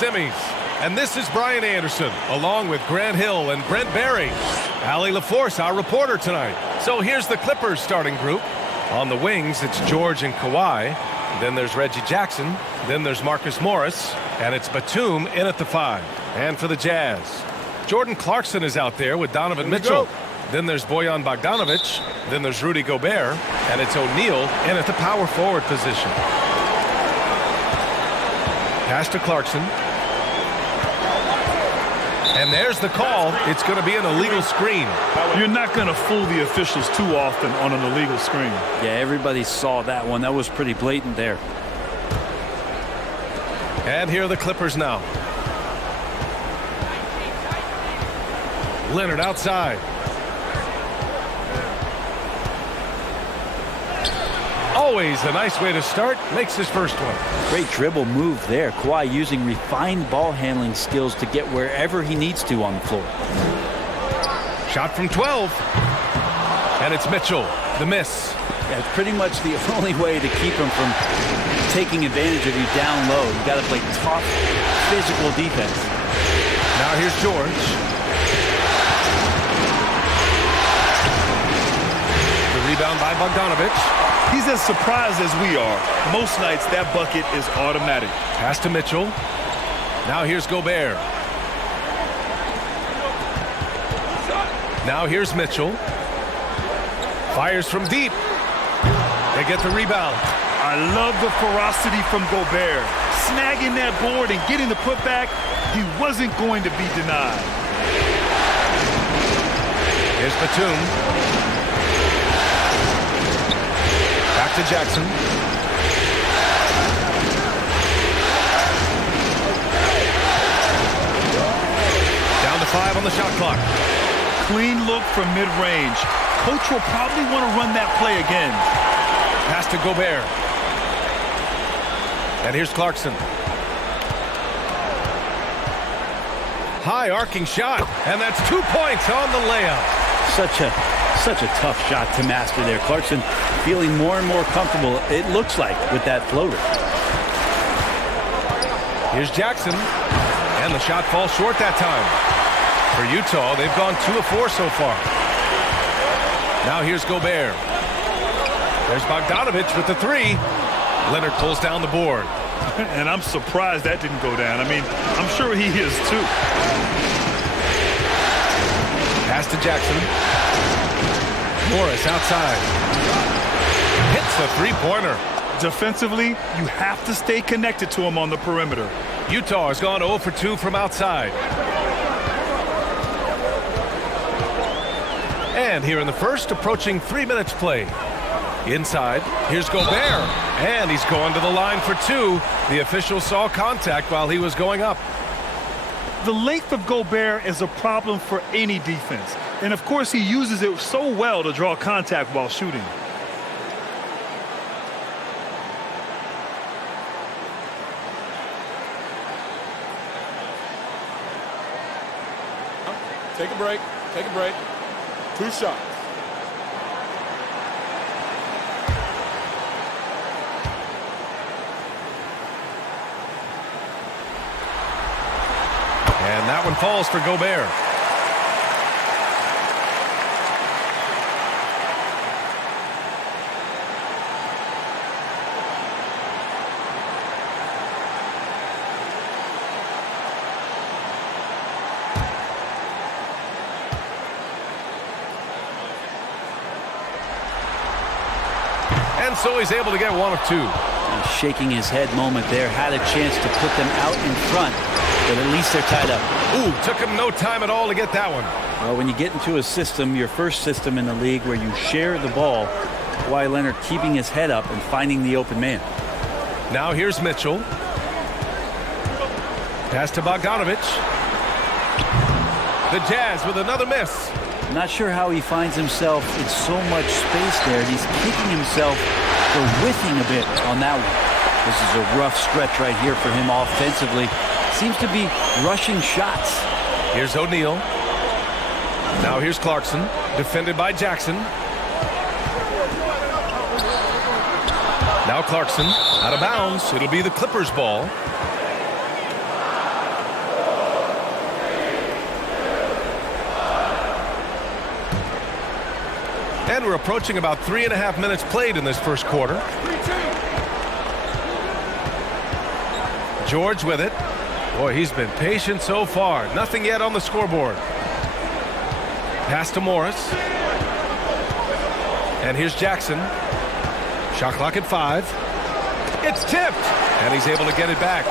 Simmies. And this is Brian Anderson, along with Grant Hill and Brent Barry. Allie LaForce, our reporter tonight. So here's the Clippers starting group. On the wings, it's George and Kawhi. Then there's Reggie Jackson. Then there's Marcus Morris. And it's Batum in at the 5. And for the Jazz, Jordan Clarkson is out there with Donovan Mitchell. Then there's Bojan Bogdanovic. Then there's Rudy Gobert. And it's O'Neal in at the power forward position. Pass to Clarkson. And there's the call. It's going to be an illegal screen. You're not going to fool the officials too often on an illegal screen. Yeah, everybody saw that one. That was pretty blatant there. And here are the Clippers now. Leonard outside. Always a nice way to start. Makes his first one. Great dribble move there. Kawhi using refined ball handling skills to get wherever he needs to on the floor. Shot from 12. And it's Mitchell. The miss. Yeah, it's pretty much the only way to keep him from taking advantage of you down low. You got to play tough, physical defense. Now here's George. The rebound by Bogdanovic. He's as surprised as we are. Most nights, that bucket is automatic. Pass to Mitchell. Now here's Gobert. Now here's Mitchell. Fires from deep. They get the rebound. I love the ferocity from Gobert. Snagging that board and getting the putback, he wasn't going to be denied. Here's Batum. Back to Jackson. Down to 5 on the shot clock. Clean look from mid-range. Coach will probably want to run that play again. Pass to Gobert. And here's Clarkson. High arcing shot. And that's 2 points on the layup. Such a tough shot to master there. Clarkson feeling more and more comfortable, it looks like, with that floater. Here's Jackson. And the shot falls short that time. For Utah, they've gone 2 of 4 so far. Now here's Gobert. There's Bogdanovic with the 3. Leonard pulls down the board. And I'm surprised that didn't go down. I mean, I'm sure he is too. Pass to Jackson. Morris outside. Hits the three-pointer. Defensively, you have to stay connected to him on the perimeter. Utah has gone 0 for 2 from outside. And here in the first, approaching 3 minutes play. Inside, here's Gobert. And he's going to the line for 2. The official saw contact while he was going up. The length of Gobert is a problem for any defense. And of course, he uses it so well to draw contact while shooting. Take a break. Take a break. 2 shots. And that one falls for Gobert. And so he's able to get 1 of 2. And shaking his head moment there. Had a chance to put them out in front, but at least they're tied up. Ooh, took him no time at all to get that one. Well, when you get into a system, your first system in the league where you share the ball, Kawhi Leonard keeping his head up and finding the open man. Now here's Mitchell. Pass to Bogdanovic. The Jazz with another miss. Not sure how he finds himself in so much space there. He's kicking himself for whiffing a bit on that one. This is a rough stretch right here for him offensively. Seems to be rushing shots. Here's O'Neal. Now here's Clarkson, defended by Jackson. Now Clarkson out of bounds. It'll be the Clippers ball. And we're approaching about 3.5 minutes played in this first quarter. George with it. Boy, he's been patient so far. Nothing yet on the scoreboard. Pass to Morris. And here's Jackson. Shot clock at 5. It's tipped. And he's able to get it back.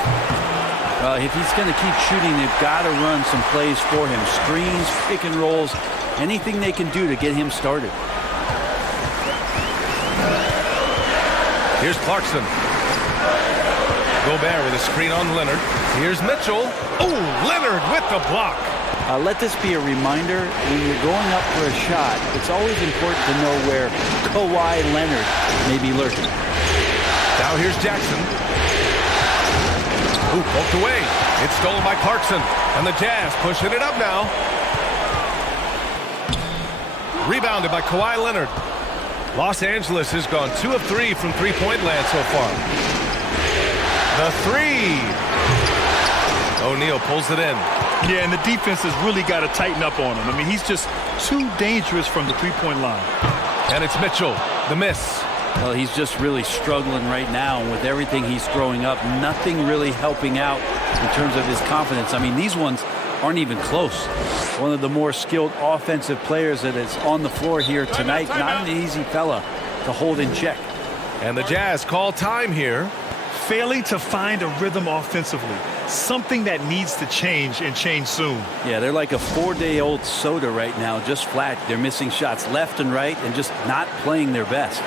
If he's going to keep shooting, they've got to run some plays for him. Screens, pick and rolls, anything they can do to get him started. Here's Clarkson. Gobert with a screen on Leonard. Here's Mitchell. Oh, Leonard with the block. Let this be a reminder, when you're going up for a shot, it's always important to know where Kawhi Leonard may be lurking. Now here's Jackson. Ooh, poked away. It's stolen by Clarkson. And the Jazz pushing it up now. Rebounded by Kawhi Leonard. Los Angeles has gone 2 of 3 from three-point land so far. The 3. O'Neal pulls it in. Yeah, and the defense has really got to tighten up on him. I mean, he's just too dangerous from the three-point line. And it's Mitchell, the miss. Well, he's just really struggling right now. With everything he's throwing up, nothing really helping out in terms of his confidence. I mean, these ones aren't even close. One of the more skilled offensive players that is on the floor here tonight. Not an easy fella to hold in check. And the Jazz call time here. Failing to find a rhythm offensively. Something that needs to change and change soon. Yeah, they're like a 4-day-old soda right now, just flat. They're missing shots left and right and just not playing their best.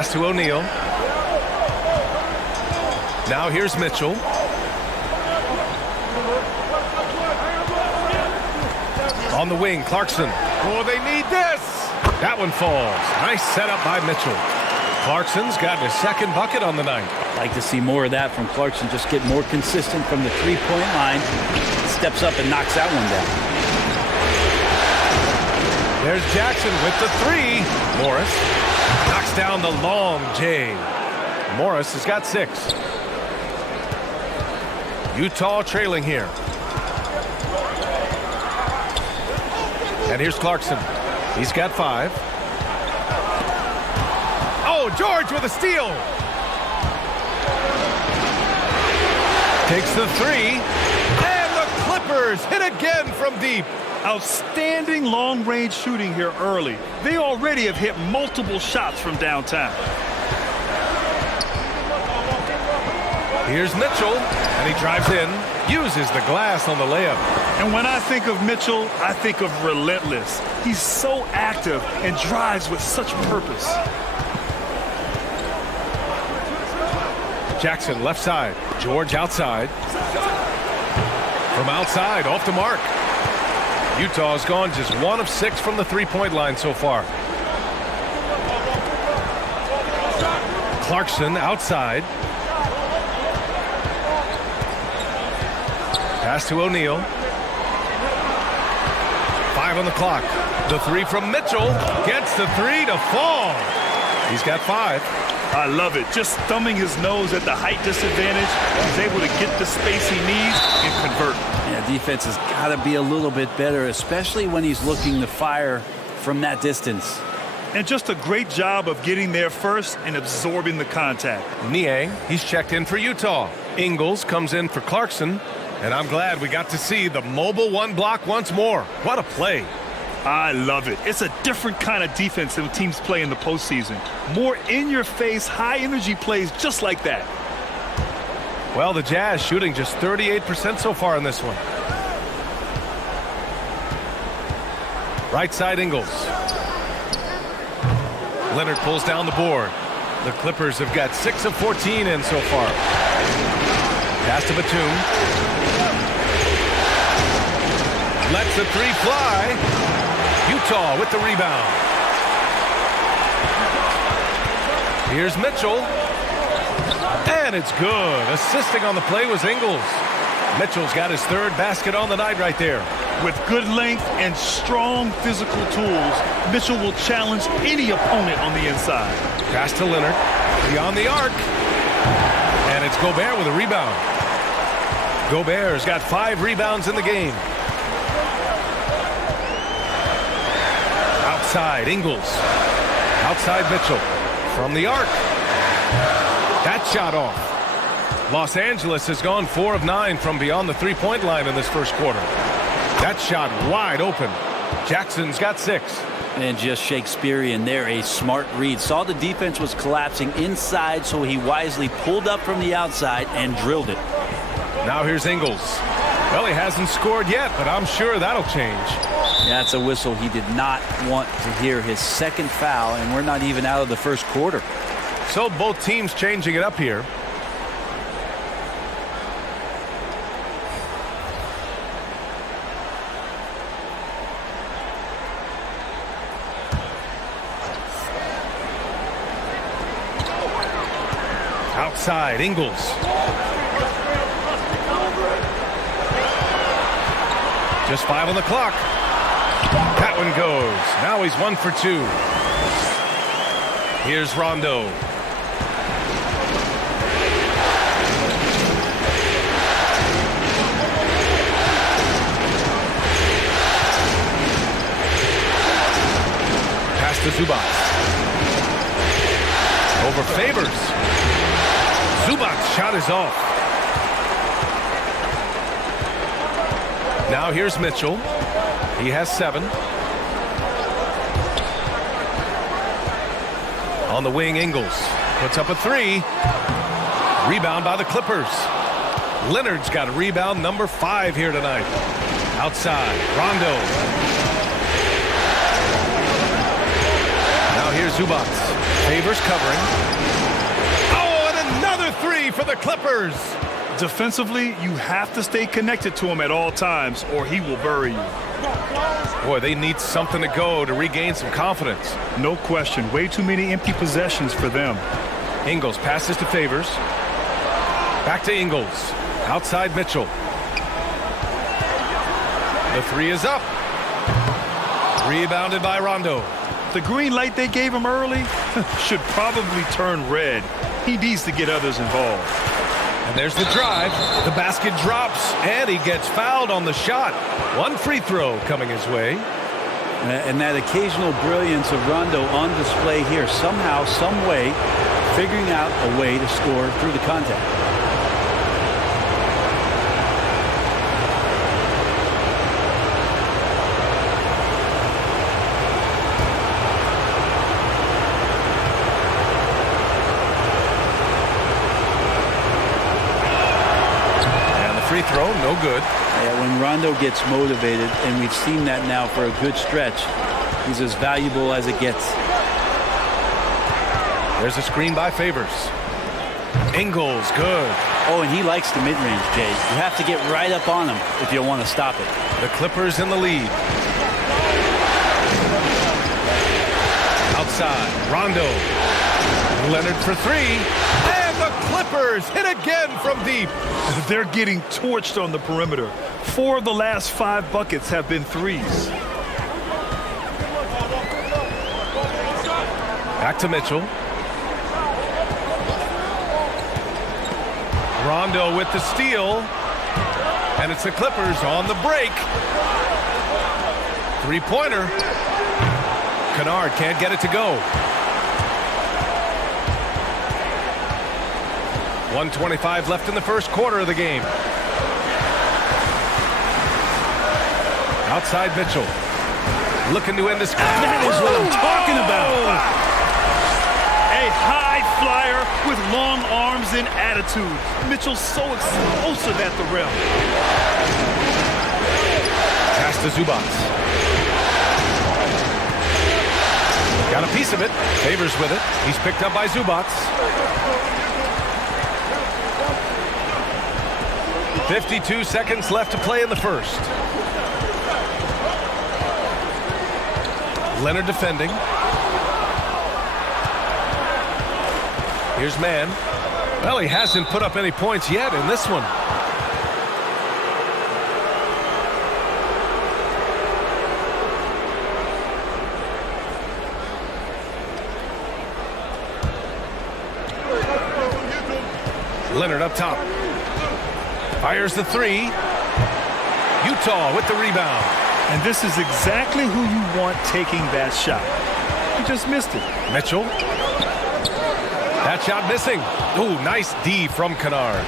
Pass to O'Neal. Now here's Mitchell. On the wing, Clarkson. Oh, they need this. That one falls. Nice setup by Mitchell. Clarkson's gotten his second bucket on the night. Like to see more of that from Clarkson. Just get more consistent from the three-point line. Steps up and knocks that one down. There's Jackson with the 3. Morris knocks down the long J. Morris has got 6. Utah trailing here. And here's Clarkson. He's got 5. Oh, George with a steal. Takes the 3. And the Clippers hit again from deep. Outstanding long-range shooting here early. They already have hit multiple shots from downtown. Here's Mitchell, and he drives in, uses the glass on the layup. And when I think of Mitchell, I think of relentless. He's so active and drives with such purpose. Jackson left side, George outside. From outside, off the mark. Utah's gone just 1 of 6 from the three-point line so far. Clarkson outside. Pass to O'Neal. 5 on the clock. The three from Mitchell gets the three to fall. He's got 5. I love it. Just thumbing his nose at the height disadvantage. He's able to get the space he needs and convert. Yeah, defense has got to be a little bit better, especially when he's looking to fire from that distance. And just a great job of getting there first and absorbing the contact. Niang, he's checked in for Utah. Ingles comes in for Clarkson. And I'm glad we got to see the mobile one block once more. What a play. I love it. It's a different kind of defense than teams play in the postseason. More in-your-face, high-energy plays just like that. Well, the Jazz shooting just 38% so far in this one. Right side Ingles. Leonard pulls down the board. The Clippers have got 6 of 14 in so far. Pass to Batum. Lets the three fly. Utah with the rebound. Here's Mitchell. And it's good. Assisting on the play was Ingles. Mitchell's got his 3rd basket on the night right there. With good length and strong physical tools, Mitchell will challenge any opponent on the inside. Pass to Leonard. Beyond the arc. And it's Gobert with a rebound. Gobert's got 5 rebounds in the game. Outside, Ingles. Outside, Mitchell. From the arc. That shot off. Los Angeles has gone 4 of 9 from beyond the three-point line in this first quarter. That shot wide open. Jackson's got 6. And just Shakespearean there, a smart read. Saw the defense was collapsing inside, so he wisely pulled up from the outside and drilled it. Now here's Ingles. Well, he hasn't scored yet, but I'm sure that'll change. That's a whistle he did not want to hear. His 2nd foul, and we're not even out of the first quarter. So both teams changing it up here. Outside, Ingles. Just 5 on the clock. That one goes. Now he's 1 for 2. Here's Rondo. Pass to Zubac. Over Favors. Zubac's shot is off. Now here's Mitchell. He has 7. On the wing, Ingles puts up a 3. Rebound by the Clippers. Leonard's got a rebound number 5 here tonight. Outside, Rondo. Now here's Zubac. Favors covering. Oh, and another 3 for the Clippers. Defensively, you have to stay connected to him at all times or he will bury you. Boy, they need something to go to regain some confidence. No question. Way too many empty possessions for them. Ingles passes to Favors. Back to Ingles. Outside Mitchell. The 3 is up. Rebounded by Rondo. The green light they gave him early should probably turn red. He needs to get others involved. And there's the drive. The basket drops, and he gets fouled on the shot. 1 free throw coming his way. And that occasional brilliance of Rondo on display here. Somehow, some way, figuring out a way to score through the contact. Free throw, no good. Yeah, when Rondo gets motivated, and we've seen that now for a good stretch, he's as valuable as it gets. There's a screen by Favors. Ingles, good. Oh, and he likes the mid-range, Jay. You have to get right up on him if you want to stop it. The Clippers in the lead. Outside, Rondo. Leonard for 3. And the Clippers hit again from deep. They're getting torched on the perimeter. 4 of the last 5 buckets have been threes. Back to Mitchell. Rondo with the steal. And it's the Clippers on the break. Three-pointer. Kennard can't get it to go. 1:25 left in the first quarter of the game. Outside Mitchell. Looking to end this. That is what I'm talking about. A high flyer with long arms and attitude. Mitchell's so explosive at the rim. Pass to Zubac. Got a piece of it. Favors with it. He's picked up by Zubac. 52 seconds left to play in the first. Leonard defending. Here's Mann. Well, he hasn't put up any points yet in this one. Leonard up top. Fires the three. Utah with the rebound. And this is exactly who you want taking that shot. He just missed it. Mitchell. That shot missing. Ooh, nice D from Kennard.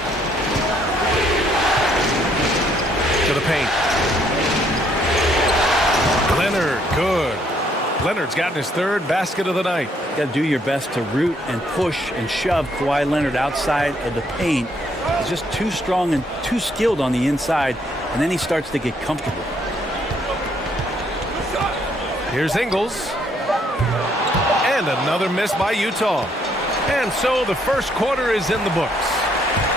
To the paint. Leonard, good. Leonard's gotten his third basket of the night. You got to do your best to root and push and shove Kawhi Leonard outside of the paint. He's just too strong and too skilled on the inside, and then he starts to get comfortable. Here's Ingles. And another miss by Utah. And so the first quarter is in the books.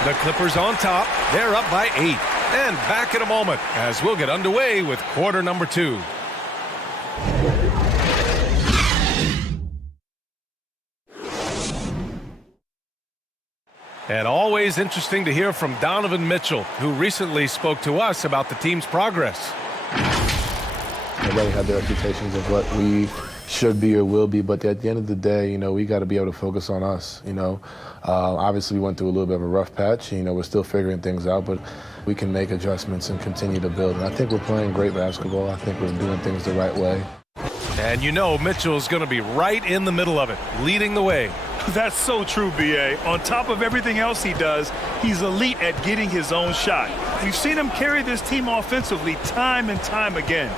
The Clippers on top. They're up by 8. And back in a moment as we'll get underway with quarter number 2. And always interesting to hear from Donovan Mitchell, who recently spoke to us about the team's progress. Everybody had their expectations of what we should be or will be, but at the end of the day, you know, we got to be able to focus on us. You know, obviously we went through a little bit of a rough patch. You know, we're still figuring things out, but we can make adjustments and continue to build. And I think we're playing great basketball. I think we're doing things the right way. And you know Mitchell's going to be right in the middle of it, leading the way. That's so true, B.A. On top of everything else he does, he's elite at getting his own shot. We've seen him carry this team offensively time and time again.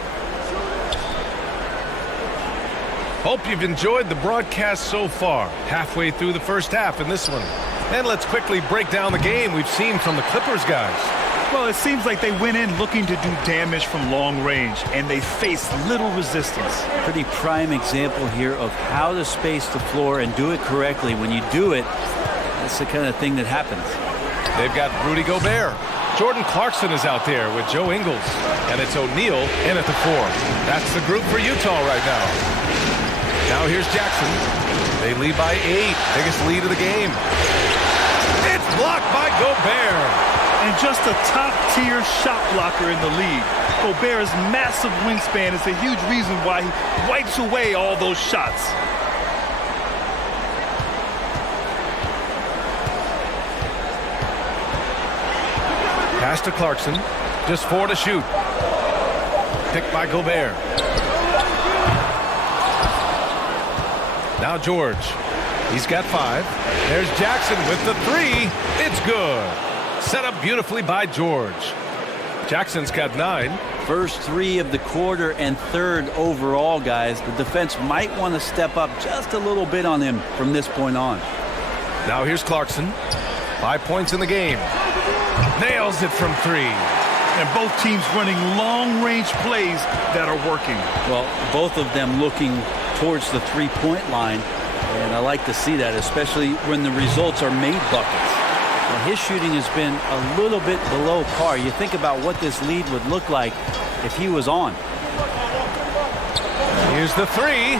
Hope you've enjoyed the broadcast so far. Halfway through the first half in this one. And let's quickly break down the game we've seen from the Clippers guys. Well, it seems like they went in looking to do damage from long range, and they faced little resistance. Pretty prime example here of how to space the floor and do it correctly. When you do it, that's the kind of thing that happens. They've got Rudy Gobert. Jordan Clarkson is out there with Joe Ingles. And it's O'Neal in at the 4. That's the group for Utah right now. Now here's Jackson. They lead by 8. Biggest lead of the game. It's blocked by Gobert. And just a top-tier shot blocker in the league. Gobert's massive wingspan is a huge reason why he wipes away all those shots. Pass to Clarkson. Just 4 to shoot. Picked by Gobert. Now George. He's got 5. There's Jackson with the 3. It's good. Set up beautifully by George. Jackson's got 9. First 3 of the quarter and third overall, guys. The defense might want to step up just a little bit on him from this point on. Now here's Clarkson. 5 points in the game. Nails it from 3. And both teams running long-range plays that are working. Well, both of them looking towards the three-point line. And I like to see that, especially when the results are made buckets. Well, his shooting has been a little bit below par. You think about what this lead would look like if he was on. Here's the 3.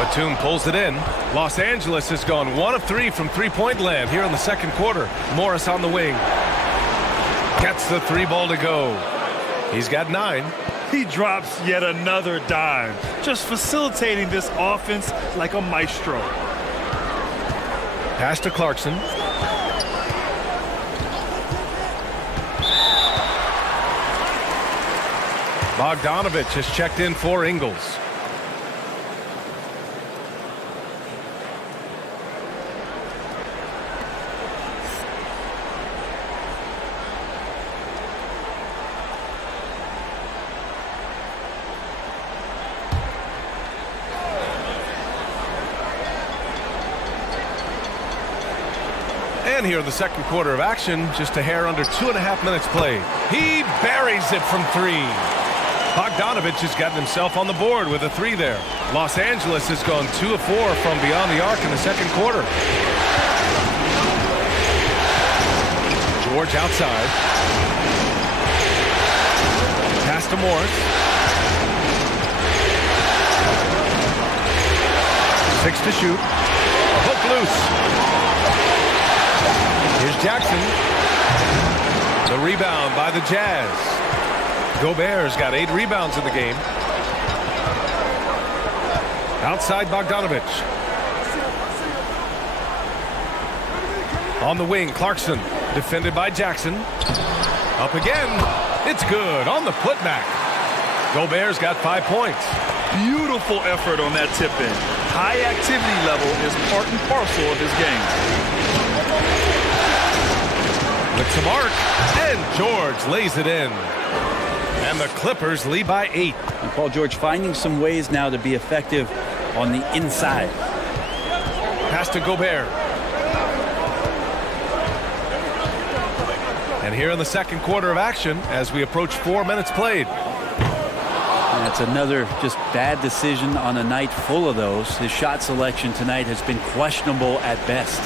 Batum pulls it in. Los Angeles has gone 1 of 3 from three-point land here in the second quarter. Morris on the wing. Gets the 3 ball to go. He's got 9. He drops yet another dime, just facilitating this offense like a maestro. Pass to Clarkson. Bogdanovich has checked in for Ingles. And here in the second quarter of action, just a hair under 2.5 minutes played. He buries it from three. Bogdanovich has gotten himself on the board with a three there. Los Angeles has gone 2 of 4 from beyond the arc in the second quarter. George outside. Pass to Morris. 6 to shoot. Hook loose. Here's Jackson. The rebound by the Jazz. Gobert's got 8 rebounds in the game. Outside Bogdanovich. On the wing, Clarkson. Defended by Jackson. Up again. It's good on the putback. Gobert's got 5 points. Beautiful effort on that tip-in. High activity level is part and parcel of his game. Licks a mark, and George lays it in. And the Clippers lead by 8. And Paul George finding some ways now to be effective on the inside. Pass to Gobert. And here in the second quarter of action, as we approach 4 minutes played. And that's another just bad decision on a night full of those. His shot selection tonight has been questionable at best.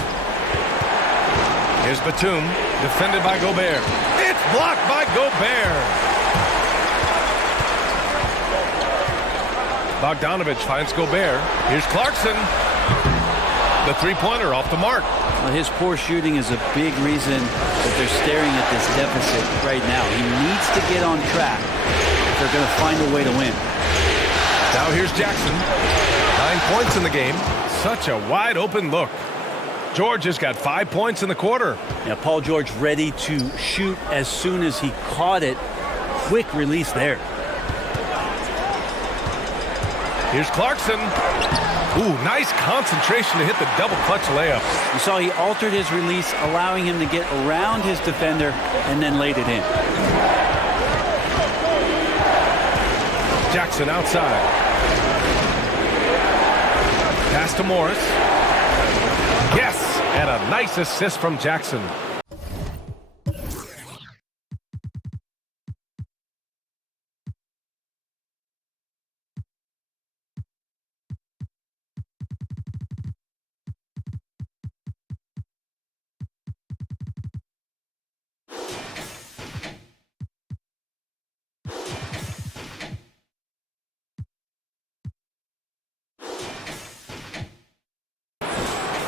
Here's Batum, defended by Gobert. It's blocked by Gobert. Bogdanovich finds Gobert. Here's Clarkson. The three-pointer off the mark. Well, his poor shooting is a big reason that they're staring at this deficit right now. He needs to get on track if they're going to find a way to win. Now here's Jackson. 9 points in the game. Such a wide-open look. George has got 5 points in the quarter. Yeah, Paul George ready to shoot as soon as he caught it. Quick release there. Here's Clarkson. Ooh, nice concentration to hit the double clutch layup. You saw he altered his release, allowing him to get around his defender and then laid it in. Jackson outside. Pass to Morris. Yes, and a nice assist from Jackson.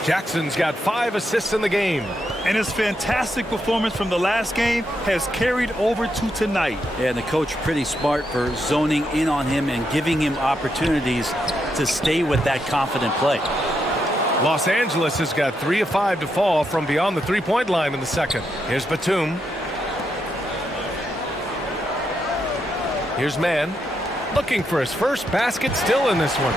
Jackson's got 5 assists in the game. And his fantastic performance from the last game has carried over to tonight. Yeah, and the coach pretty smart for zoning in on him and giving him opportunities to stay with that confident play. Los Angeles has got 3 of 5 to fall from beyond the three-point line in the second. Here's Batum. Here's Mann. Looking for his first basket still in this one.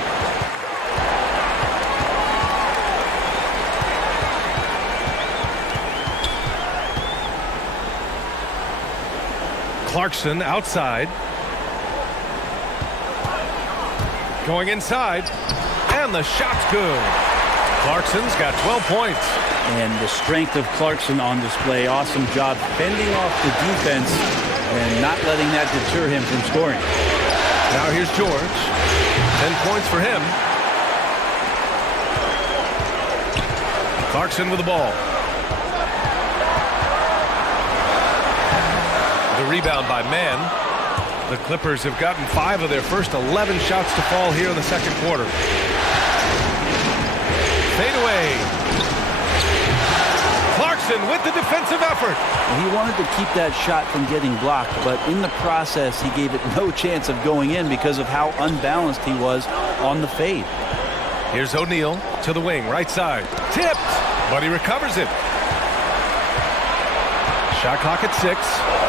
Clarkson outside. Going inside. And the shot's good. Clarkson's got 12 points. And the strength of Clarkson on display. Awesome job fending off the defense and not letting that deter him from scoring. Now here's George. 10 points for him. Clarkson with the ball. The rebound by Mann. The Clippers have gotten 5 of their first 11 shots to fall here in the second quarter. Fade away. Clarkson Clarkson with the defensive effort. He wanted to keep that shot from getting blocked, but in the process, he gave it no chance of going in because of how unbalanced he was on the fade. Here's O'Neal to the wing, right side. Tipped, but he recovers it. Shot clock at 6.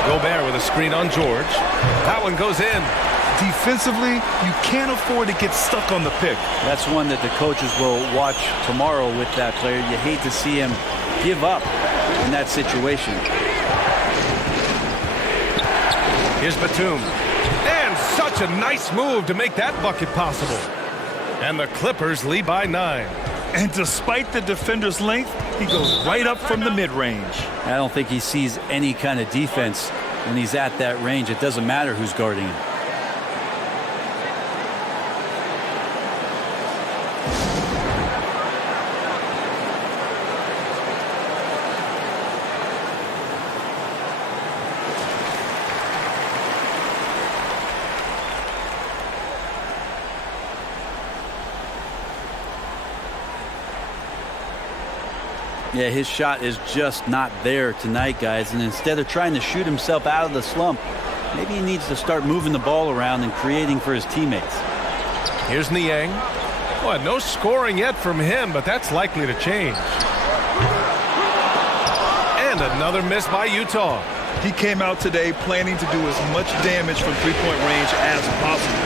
Gobert with a screen on George. That one goes in. Defensively, you can't afford to get stuck on the pick. That's one that the coaches will watch tomorrow with that player. You hate to see him give up in that situation. Here's Batum. And such a nice move to make that bucket possible. And the Clippers lead by 9. And despite the defender's length, he goes right up from the mid-range. I don't think he sees any kind of defense when he's at that range. It doesn't matter who's guarding him. Yeah, his shot is just not there tonight, guys. And instead of trying to shoot himself out of the slump, maybe he needs to start moving the ball around and creating for his teammates. Here's Niang. Well, no scoring yet from him, but that's likely to change. And another miss by Utah. He came out today planning to do as much damage from three-point range as possible.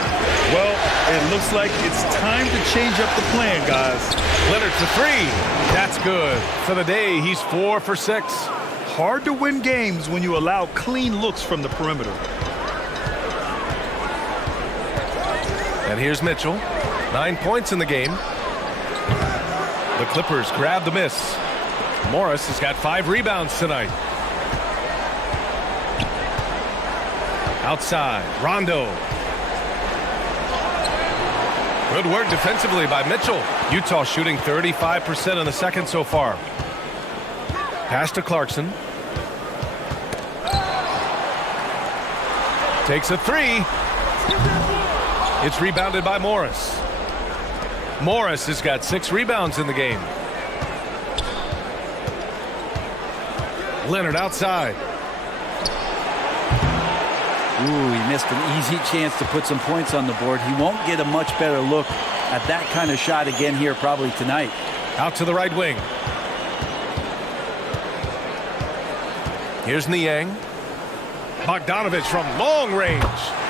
Well, it looks like it's time to change up the plan, guys. Leonard for 3. That's good. For the day, he's 4 for 6. Hard to win games when you allow clean looks from the perimeter. And here's Mitchell. 9 points in the game. The Clippers grab the miss. Morris has got 5 rebounds tonight. Outside, Rondo. Good work defensively by Mitchell. Utah shooting 35% in the second so far. Pass to Clarkson. Takes a 3. It's rebounded by Morris. Morris has got 6 rebounds in the game. Leonard outside. Ooh, he missed an easy chance to put some points on the board. He won't get a much better look at that kind of shot again here probably tonight. Out to the right wing. Here's Niang. Bogdanovich from long range.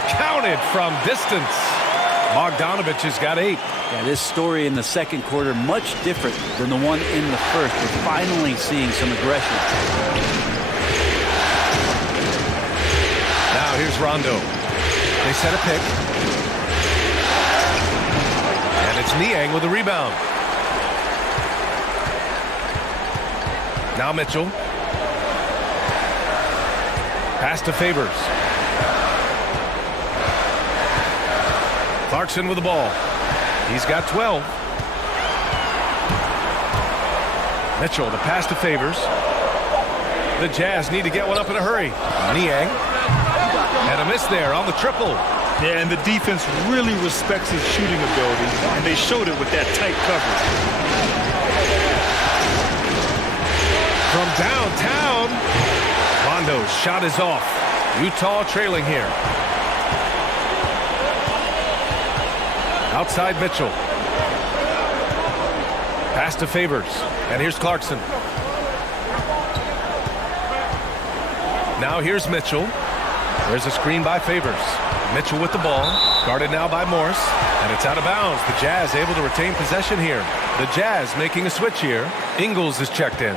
Counted from distance. Bogdanovich has got 8. Yeah, this story in the second quarter much different than the one in the first. We're finally seeing some aggression. Now here's Rondo. They set a pick. And it's Niang with a rebound. Now Mitchell. Pass to Favors. Clarkson with the ball. He's got 12. Mitchell, the pass to Favors. The Jazz need to get one up in a hurry. Niang. And a miss there on the triple. Yeah, and the defense really respects his shooting ability, and they showed it with that tight coverage. From downtown, Rondo's shot is off. Utah trailing here. Outside Mitchell. Pass to Favors. And here's Clarkson. Now here's Mitchell. There's a screen by Favors. Mitchell with the ball. Guarded now by Morris. And it's out of bounds. The Jazz able to retain possession here. The Jazz making a switch here. Ingles is checked in.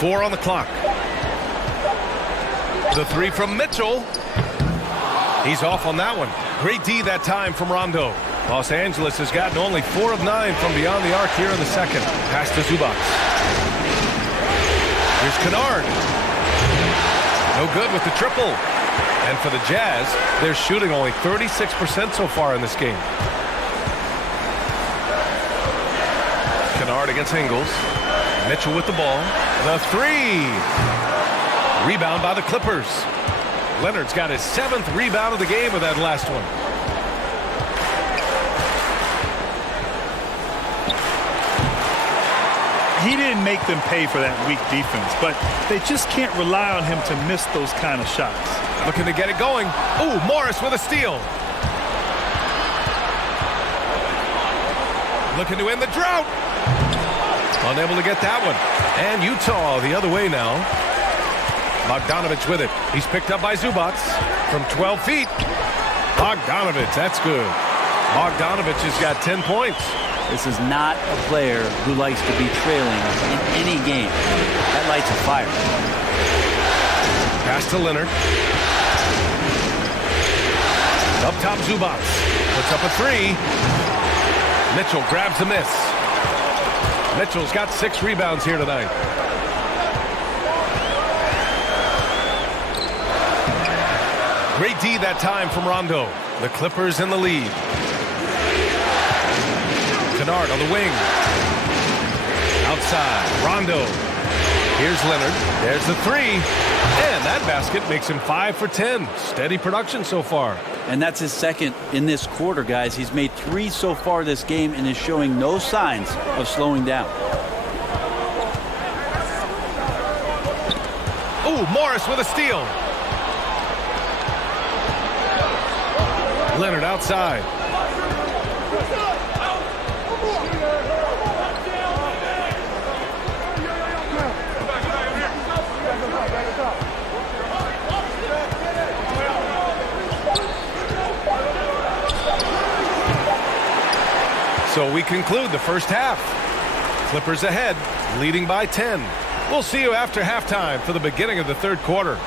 Four on the clock. The 3 from Mitchell. He's off on that one. Great D that time from Rondo. Los Angeles has gotten only 4 of 9 from beyond the arc here in the second. Pass to Zubac. Here's Kennard. No good with the triple. And for the Jazz, they're shooting only 36% so far in this game. Kennard against Ingles. Mitchell with the ball. The 3. Rebound by the Clippers. Leonard's got his 7th rebound of the game with that last one. He didn't make them pay for that weak defense, but they just can't rely on him to miss those kind of shots. Looking to get it going. Ooh, Morris with a steal. Looking to end the drought. Unable to get that one. And Utah the other way now. Bogdanovich with it. He's picked up by Zubac from 12 feet. Bogdanovich, that's good. Bogdanovich has got 10 points. This is not a player who likes to be trailing in any game. That lights a fire. Pass to Leonard. Up top, Zubac. Puts up a 3. Mitchell grabs the miss. Mitchell's got 6 rebounds here tonight. Great D that time from Rondo. The Clippers in the lead. Kennard on the wing. Outside. Rondo. Here's Leonard. There's the 3. And that basket makes him 5 for 10. Steady production so far. And that's his 2nd in this quarter, guys. He's made 3 so far this game and is showing no signs of slowing down. Ooh, Morris with a steal. Leonard outside. So we conclude the first half. Clippers ahead, leading by 10. We'll see you after halftime for the beginning of the third quarter.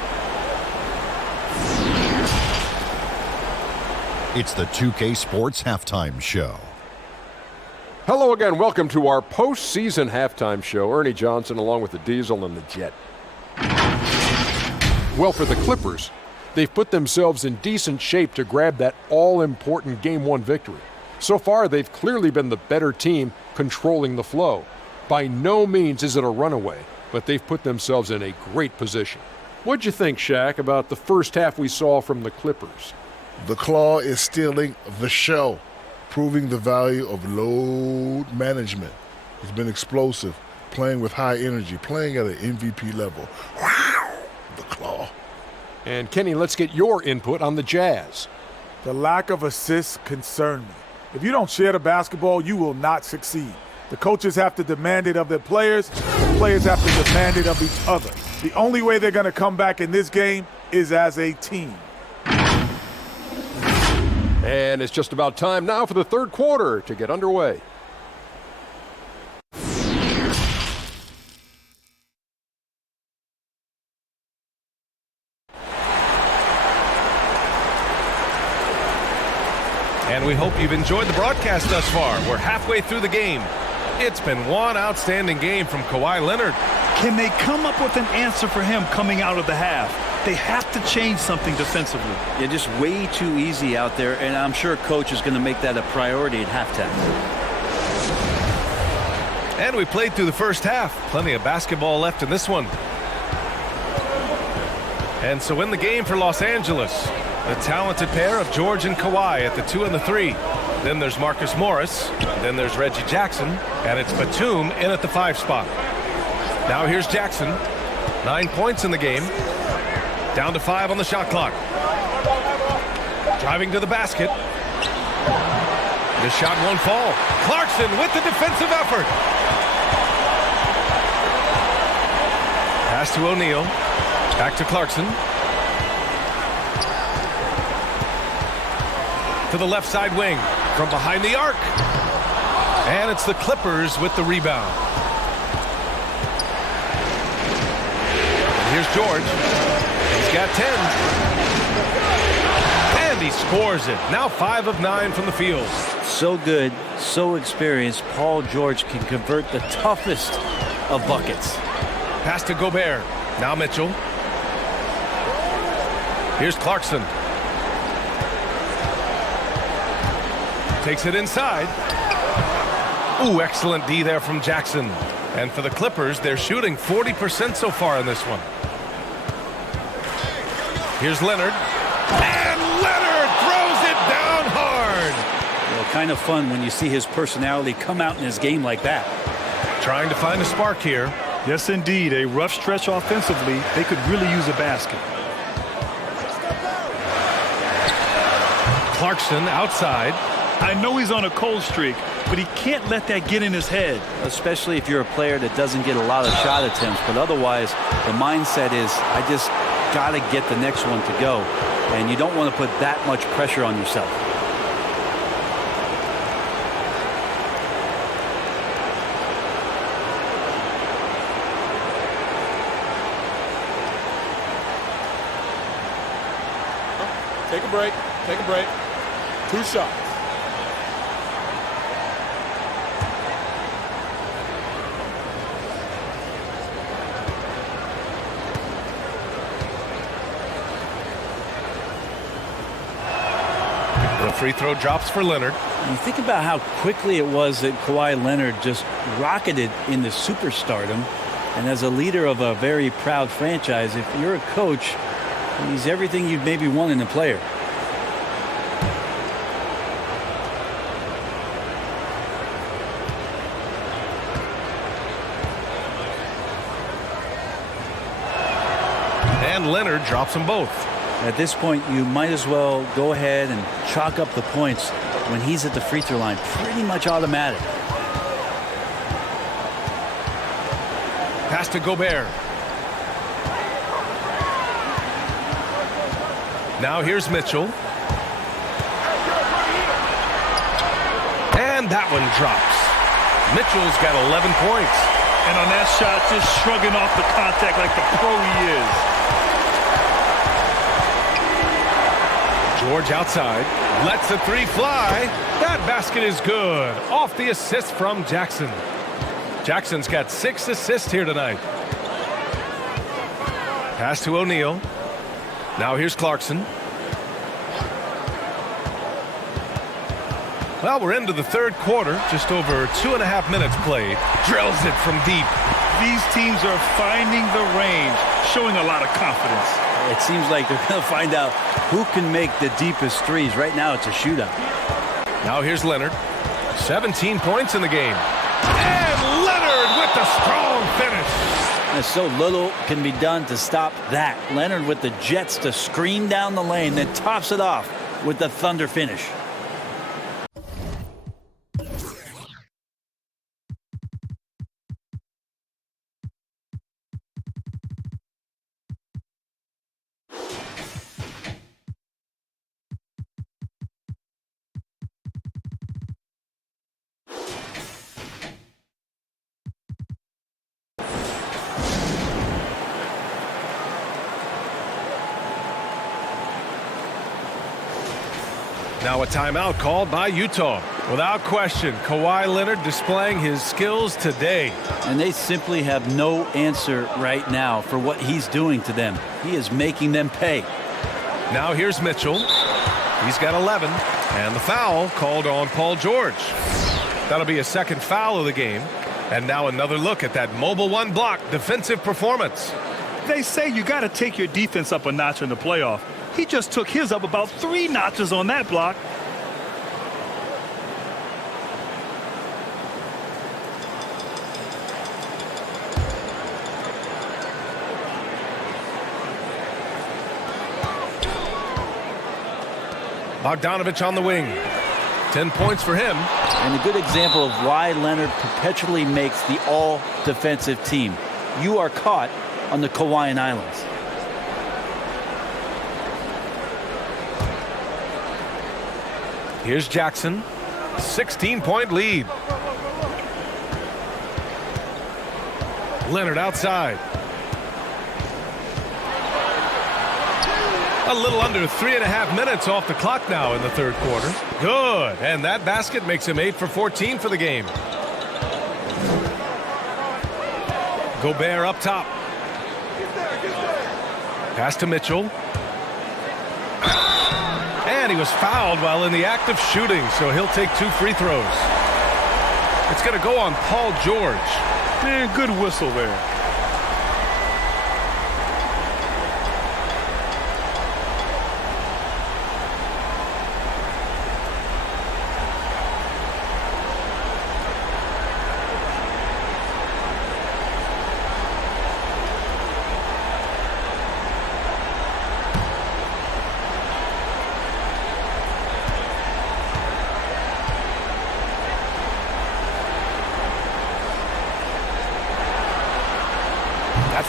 It's the 2K Sports Halftime Show. Hello again. Welcome to our postseason halftime show. Ernie Johnson along with the Diesel and the Jet. Well, for the Clippers, they've put themselves in decent shape to grab that all-important Game 1 victory. So far, they've clearly been the better team controlling the flow. By no means is it a runaway, but they've put themselves in a great position. What'd you think, Shaq, about the first half we saw from the Clippers? The Claw is stealing the show, proving the value of load management. He's been explosive, playing with high energy, playing at an MVP level. Wow, the Claw. And Kenny, let's get your input on the Jazz. The lack of assists concern me. If you don't share the basketball, you will not succeed. The coaches have to demand it of their players. The players have to demand it of each other. The only way they're going to come back in this game is as a team. And it's just about time now for the third quarter to get underway. And we hope you've enjoyed the broadcast thus far. We're halfway through the game. It's been one outstanding game from Kawhi Leonard. Can they come up with an answer for him coming out of the half? They have to change something defensively. Yeah, just way too easy out there, and I'm sure coach is going to make that a priority at halftime. And we played through the first half. Plenty of basketball left in this one. And so in the game for Los Angeles, the talented pair of George and Kawhi at the 2 and the 3. Then there's Marcus Morris. Then there's Reggie Jackson. And it's Batum in at the 5 spot. Now here's Jackson. 9 points in the game. Down to 5 on the shot clock. Driving to the basket. The shot won't fall. Clarkson with the defensive effort. Pass to O'Neal. Back to Clarkson. To the left side wing. From behind the arc. And it's the Clippers with the rebound. And here's George. He's got 10. And he scores it. Now 5 of 9 from the field. So good, so experienced. Paul George can convert the toughest of buckets. Pass to Gobert. Now Mitchell. Here's Clarkson. Takes it inside. Ooh, excellent D there from Jackson. And for the Clippers, they're shooting 40% so far in this one. Here's Leonard. And Leonard throws it down hard. Well, kind of fun when you see his personality come out in his game like that. Trying to find a spark here. Yes, indeed. A rough stretch offensively. They could really use a basket. Clarkson outside. I know he's on a cold streak, but he can't let that get in his head. Especially if you're a player that doesn't get a lot of shot attempts. But otherwise, the mindset is, I just got to get the next one to go. And you don't want to put that much pressure on yourself. Take a break. Take a break. 2 shots. The free throw drops for Leonard. You think about how quickly it was that Kawhi Leonard just rocketed into superstardom. And as a leader of a very proud franchise, if you're a coach, he's everything you'd maybe want in a player. And Leonard drops them both. At this point, you might as well go ahead and chalk up the points when he's at the free throw line. Pretty much automatic. Pass to Gobert. Now here's Mitchell. And that one drops. Mitchell's got 11 points. And on that shot, just shrugging off the contact like the pro he is. George outside. Lets the three fly. That basket is good. Off the assist from Jackson. Jackson's got 6 assists here tonight. Pass to O'Neal. Now here's Clarkson. Well, we're into the third quarter. Just over 2.5 minutes played. Drills it from deep. These teams are finding the range, showing a lot of confidence. It seems like they're going to find out who can make the deepest threes. Right now, it's a shootout. Now here's Leonard. 17 points in the game. And Leonard with the strong finish. And so little can be done to stop that. Leonard with the jets to scream down the lane, then tops it off with the thunder finish. Now a timeout called by Utah. Without question, Kawhi Leonard displaying his skills today. And they simply have no answer right now for what he's doing to them. He is making them pay. Now here's Mitchell. He's got 11. And the foul called on Paul George. That'll be a second foul of the game. And now another look at that mobile one block defensive performance. They say you got to take your defense up a notch in the playoff. He just took his up about 3 notches on that block. Bogdanovich on the wing. 10 points for him. And a good example of why Leonard perpetually makes the all-defensive team. You are caught on the Hawaiian Islands. Here's Jackson. 16-point lead. Leonard outside. A little under 3.5 minutes off the clock now in the third quarter. Good. And that basket makes him 8 for 14 for the game. Gobert up top. Pass to Mitchell. And he was fouled while in the act of shooting, so he'll take 2 free throws. It's going to go on Paul George. Man, good whistle there.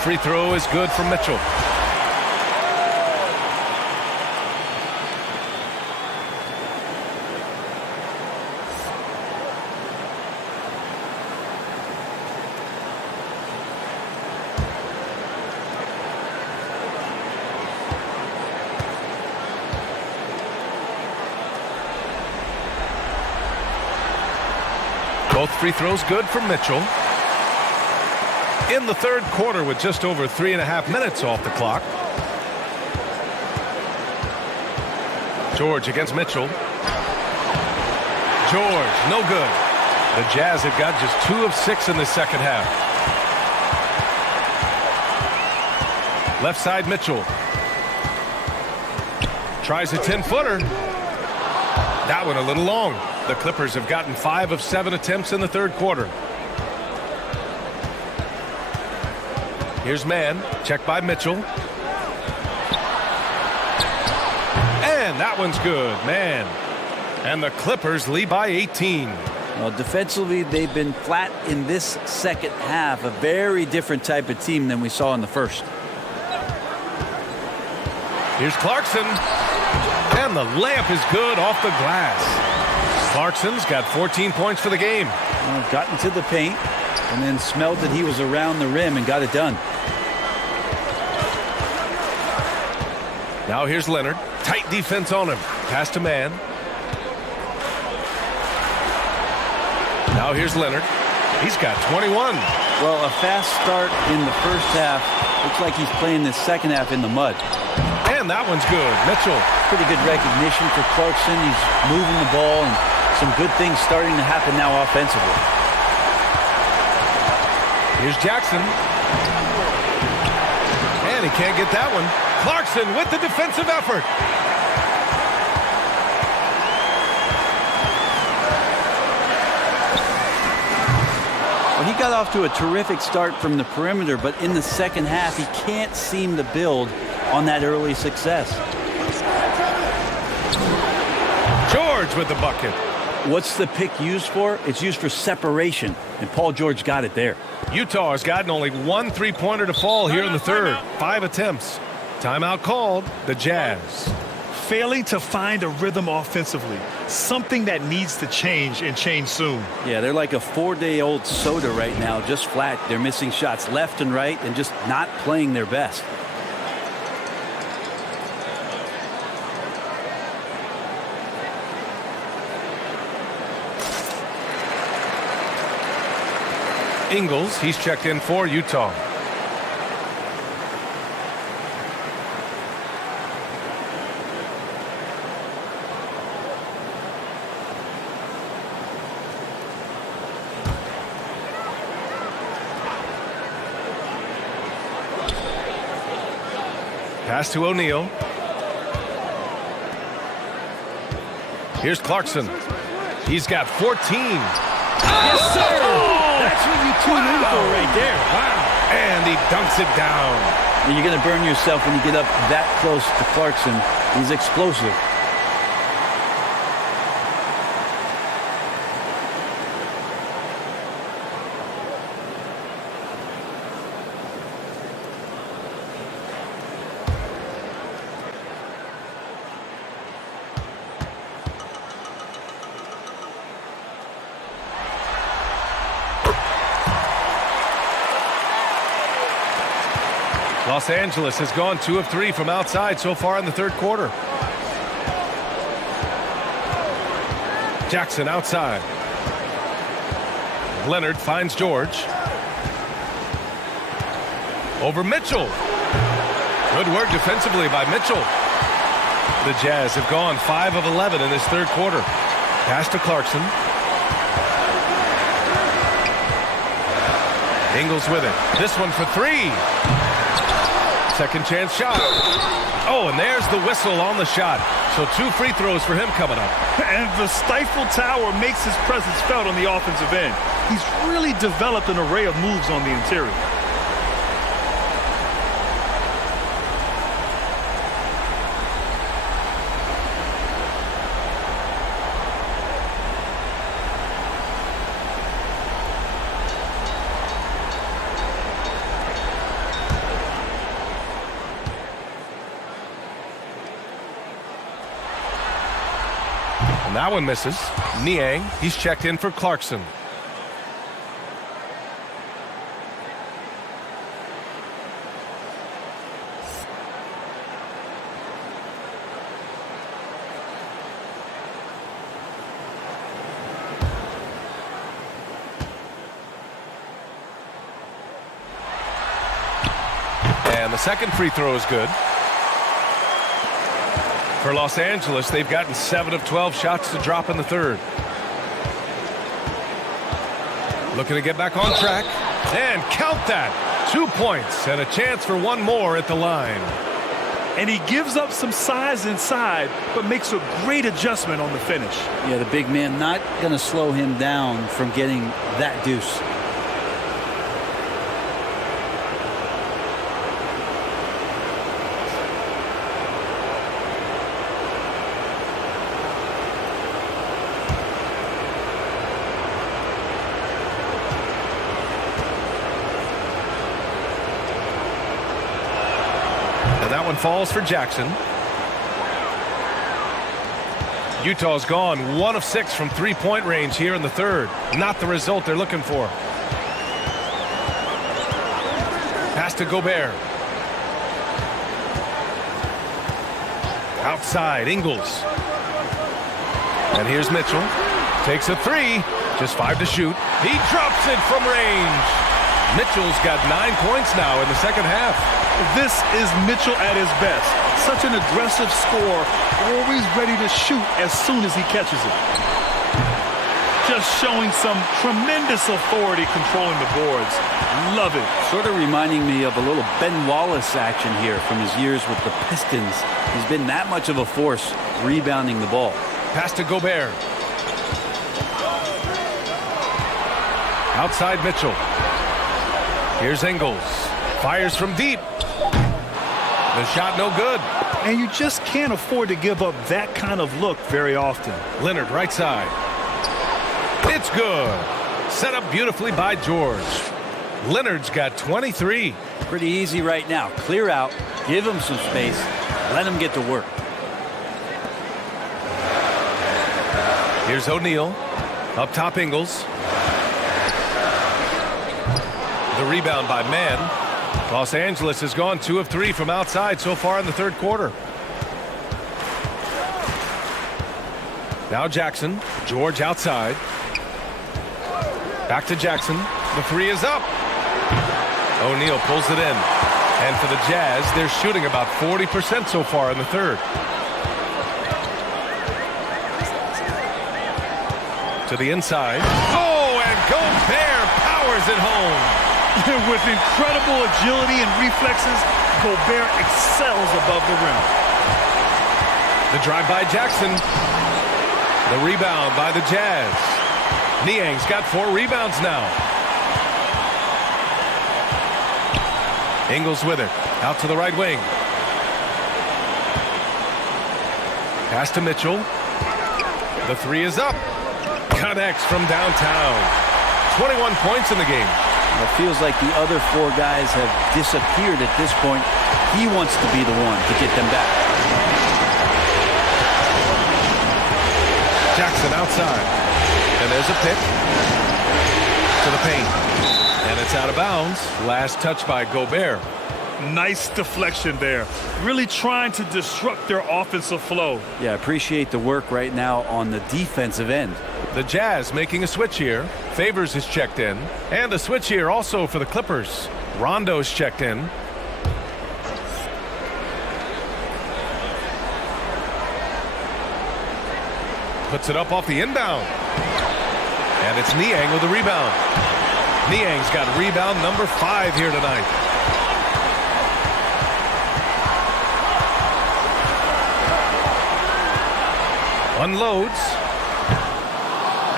free throw is good for Mitchell. Both free throws good for Mitchell. In the third quarter with just over 3.5 minutes off the clock. George against Mitchell. George, no good. The Jazz have got just 2 of 6 in the second half. Left side Mitchell. Tries a 10-footer. That one a little long. The Clippers have gotten 5 of 7 attempts in the third quarter. Here's Mann. Check by Mitchell. And that one's good. Mann. And the Clippers lead by 18. Well, defensively, they've been flat in this second half. A very different type of team than we saw in the first. Here's Clarkson. And the layup is good off the glass. Clarkson's got 14 points for the game. Well, got into the paint and then smelled that he was around the rim and got it done. Now here's Leonard. Tight defense on him. Pass to Mann. Now here's Leonard. He's got 21. Well, a fast start in the first half. Looks like he's playing the second half in the mud. And that one's good. Mitchell. Pretty good recognition for Clarkson. He's moving the ball and some good things starting to happen now offensively. Here's Jackson. And he can't get that one. Clarkson with the defensive effort. Well, he got off to a terrific start from the perimeter, but in the second half, he can't seem to build on that early success. George with the bucket. What's the pick used for? It's used for separation, and Paul George got it there. Utah has gotten only 1 3-pointer to fall here in the third. 5 attempts. Timeout called. The Jazz. Failing to find a rhythm offensively. Something that needs to change and change soon. Yeah, they're like a 4-day-old soda right now, just flat. They're missing shots left and right and just not playing their best. Ingles, he's checked in for Utah. Pass to O'Neal. Here's Clarkson. He's got 14. Yes, sir! That's what you tune in for right there. Wow. And he dunks it down. You're going to burn yourself when you get up that close to Clarkson. He's explosive. Los Angeles has gone 2 of 3 from outside so far in the third quarter. Jackson outside. Leonard finds George. Over Mitchell. Good work defensively by Mitchell. The Jazz have gone 5 of 11 in this third quarter. Pass to Clarkson. Ingles with it. This one for 3. Second chance shot. Oh, and there's the whistle on the shot. So 2 free throws for him coming up. And the stifle tower makes his presence felt on the offensive end. He's really developed an array of moves on the interior. That one misses. Niang, he's checked in for Clarkson. And the second free throw is good. For Los Angeles, they've gotten 7 of 12 shots to drop in the third. Looking to get back on track. And count that. 2 points and a chance for one more at the line. And he gives up some size inside, but makes a great adjustment on the finish. Yeah, the big man not going to slow him down from getting that deuce. And that one falls for Jackson. Utah's gone 1 of 6 from three-point range here in the third. Not the result they're looking for. Pass to Gobert. Outside, Ingles. And here's Mitchell. Takes a three. Just 5 to shoot. He drops it from range. Mitchell's got 9 points now in the second half. This is Mitchell at his best. Such an aggressive scorer, always ready to shoot as soon as he catches it. Just showing some tremendous authority controlling the boards. Love it. Sort of reminding me of a little Ben Wallace action here from his years with the Pistons. He's been that much of a force rebounding the ball. Pass to Gobert. Outside Mitchell. Here's Ingles. Fires from deep. The shot no good. And you just can't afford to give up that kind of look very often. Leonard right side. It's good. Set up beautifully by George. Leonard's got 23. Pretty easy right now. Clear out. Give him some space. Let him get to work. Here's O'Neal. Up top Ingles. The rebound by Mann. Los Angeles has gone 2 of 3 from outside so far in the third quarter. Now Jackson. George outside. Back to Jackson. The three is up. O'Neal pulls it in. And for the Jazz, they're shooting about 40% so far in the third. To the inside. Oh, and Gobert powers it home. With incredible agility and reflexes, Gobert excels above the rim. The drive by Jackson. The rebound by the Jazz. Niang's got 4 rebounds now. Ingles with it. Out to the right wing. Pass to Mitchell. The three is up. Connects from downtown. 21 points in the game. It feels like the other 4 guys have disappeared at this point. He wants to be the one to get them back. Jackson outside. And there's a pick. To the paint. And it's out of bounds. Last touch by Gobert. Nice deflection there. Really trying to disrupt their offensive flow. Yeah, appreciate the work right now on the defensive end. The Jazz making a switch here. Favors is checked in. And a switch here also for the Clippers. Rondo's checked in. Puts it up off the inbound. And it's Niang with the rebound. Niang's got rebound number 5 here tonight. Unloads.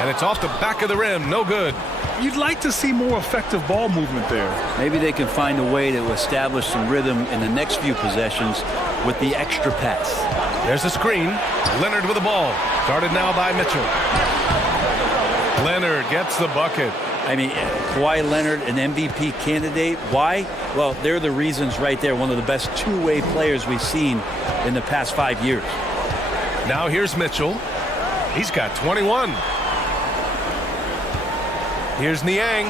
And it's off the back of the rim. No good. You'd like to see more effective ball movement there. Maybe they can find a way to establish some rhythm in the next few possessions with the extra pass. There's a screen. Leonard with the ball. Guarded now by Mitchell. Leonard gets the bucket. I mean, Kawhi Leonard, an MVP candidate. Why? Well, they're the reasons right there. One of the best two-way players we've seen in the past 5 years. Now here's Mitchell. He's got 21. Here's Niang.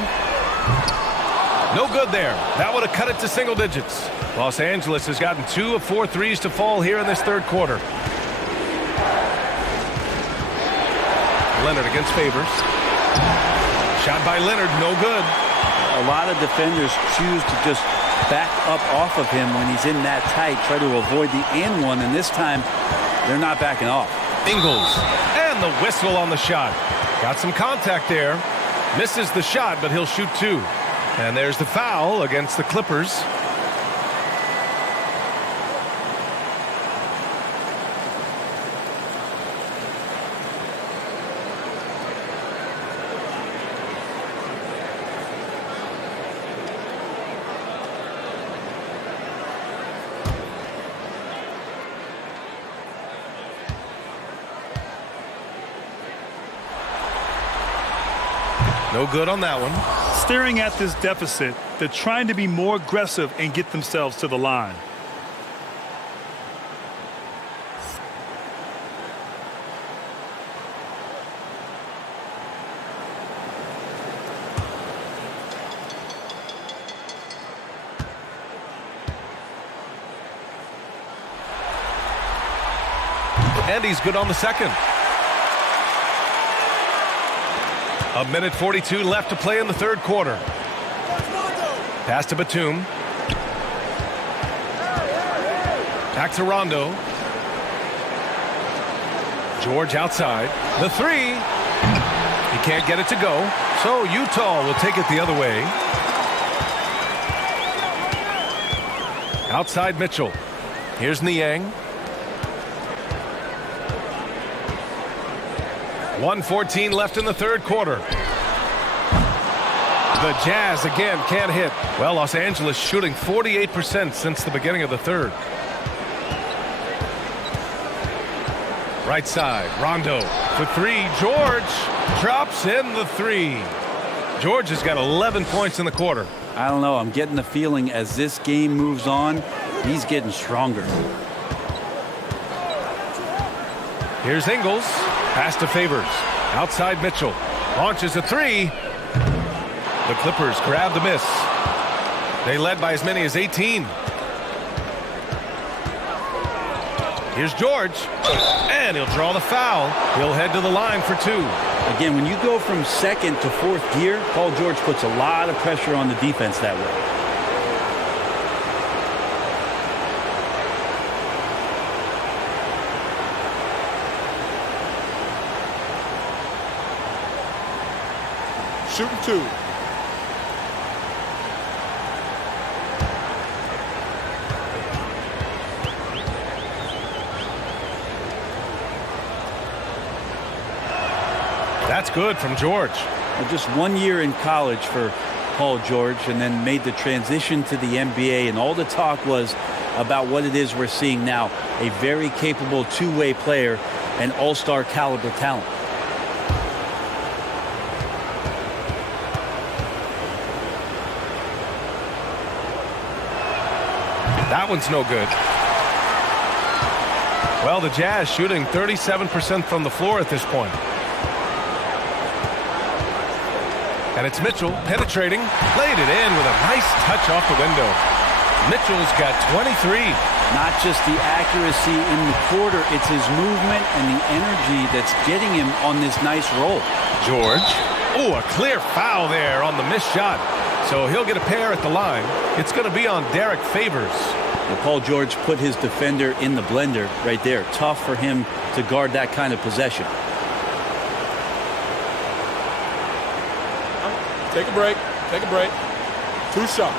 No good there. That would have cut it to single digits. Los Angeles has gotten 2 of 4 threes to fall here in this third quarter. Leonard against Favors. Shot by Leonard, no good. A lot of defenders choose to just back up off of him when he's in that tight, try to avoid the and one, and this time they're not backing off. Ingles, and the whistle on the shot. Got some contact there. Misses the shot, but he'll shoot 2. And there's the foul against the Clippers. No good on that one. Staring at this deficit, they're trying to be more aggressive and get themselves to the line. And he's good on the second. A minute 42 left to play in the third quarter. Pass to Batum. Back to Rondo. George outside. The 3. He can't get it to go. So Utah will take it the other way. Outside Mitchell. Here's Niang. 1:14 left in the third quarter. The Jazz again can't hit. Well, Los Angeles shooting 48% since the beginning of the third. Right side, Rondo for 3. George drops in the 3. George has got 11 points in the quarter. I don't know. I'm getting the feeling as this game moves on, he's getting stronger. Here's Ingles. Pass to Favors. Outside Mitchell. Launches a 3. The Clippers grab the miss. They led by as many as 18. Here's George. And he'll draw the foul. He'll head to the line for 2. Again, when you go from second to fourth gear, Paul George puts a lot of pressure on the defense that way. Shooting 2. That's good from George. Well, just 1 year in college for Paul George and then made the transition to the NBA, and all the talk was about what it is we're seeing now. A very capable two-way player and all-star caliber talent. That one's no good. Well, the Jazz shooting 37% from the floor at this point. And it's Mitchell penetrating, laid it in with a nice touch off the window. Mitchell's got 23. Not just the accuracy in the quarter, it's his movement and the energy that's getting him on this nice roll. George. Oh, a clear foul there on the missed shot. So he'll get a pair at the line. It's going to be on Derek Favors. Well, Paul George put his defender in the blender right there. Tough for him to guard that kind of possession. Take a break. Take a break. 2 shots.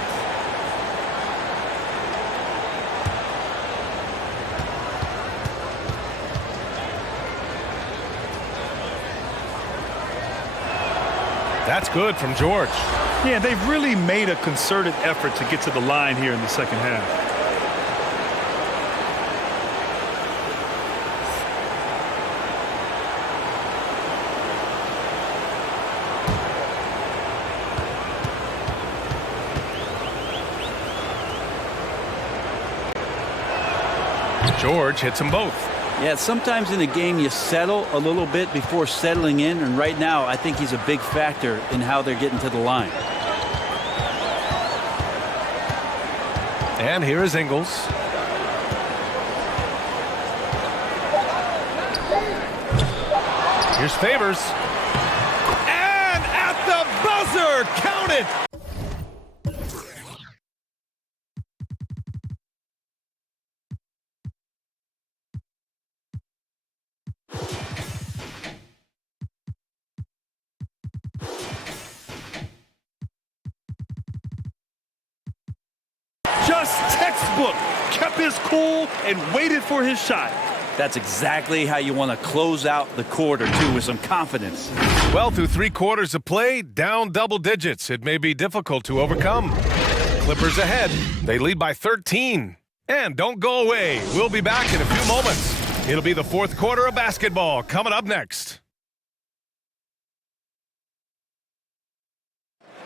That's good from George. Yeah, they've really made a concerted effort to get to the line here in the second half. George hits them both. Yeah, sometimes in a game you settle a little bit before settling in, and right now I think he's a big factor in how they're getting to the line. And here is Ingles. Here's Favors. And at the buzzer, count it! Just textbook. Kept his cool and waited for his shot. That's exactly how you want to close out the quarter, too, with some confidence. Well, through 3 quarters of play, down double digits. It may be difficult to overcome. Clippers ahead. They lead by 13. And don't go away. We'll be back in a few moments. It'll be the 4th quarter of basketball coming up next.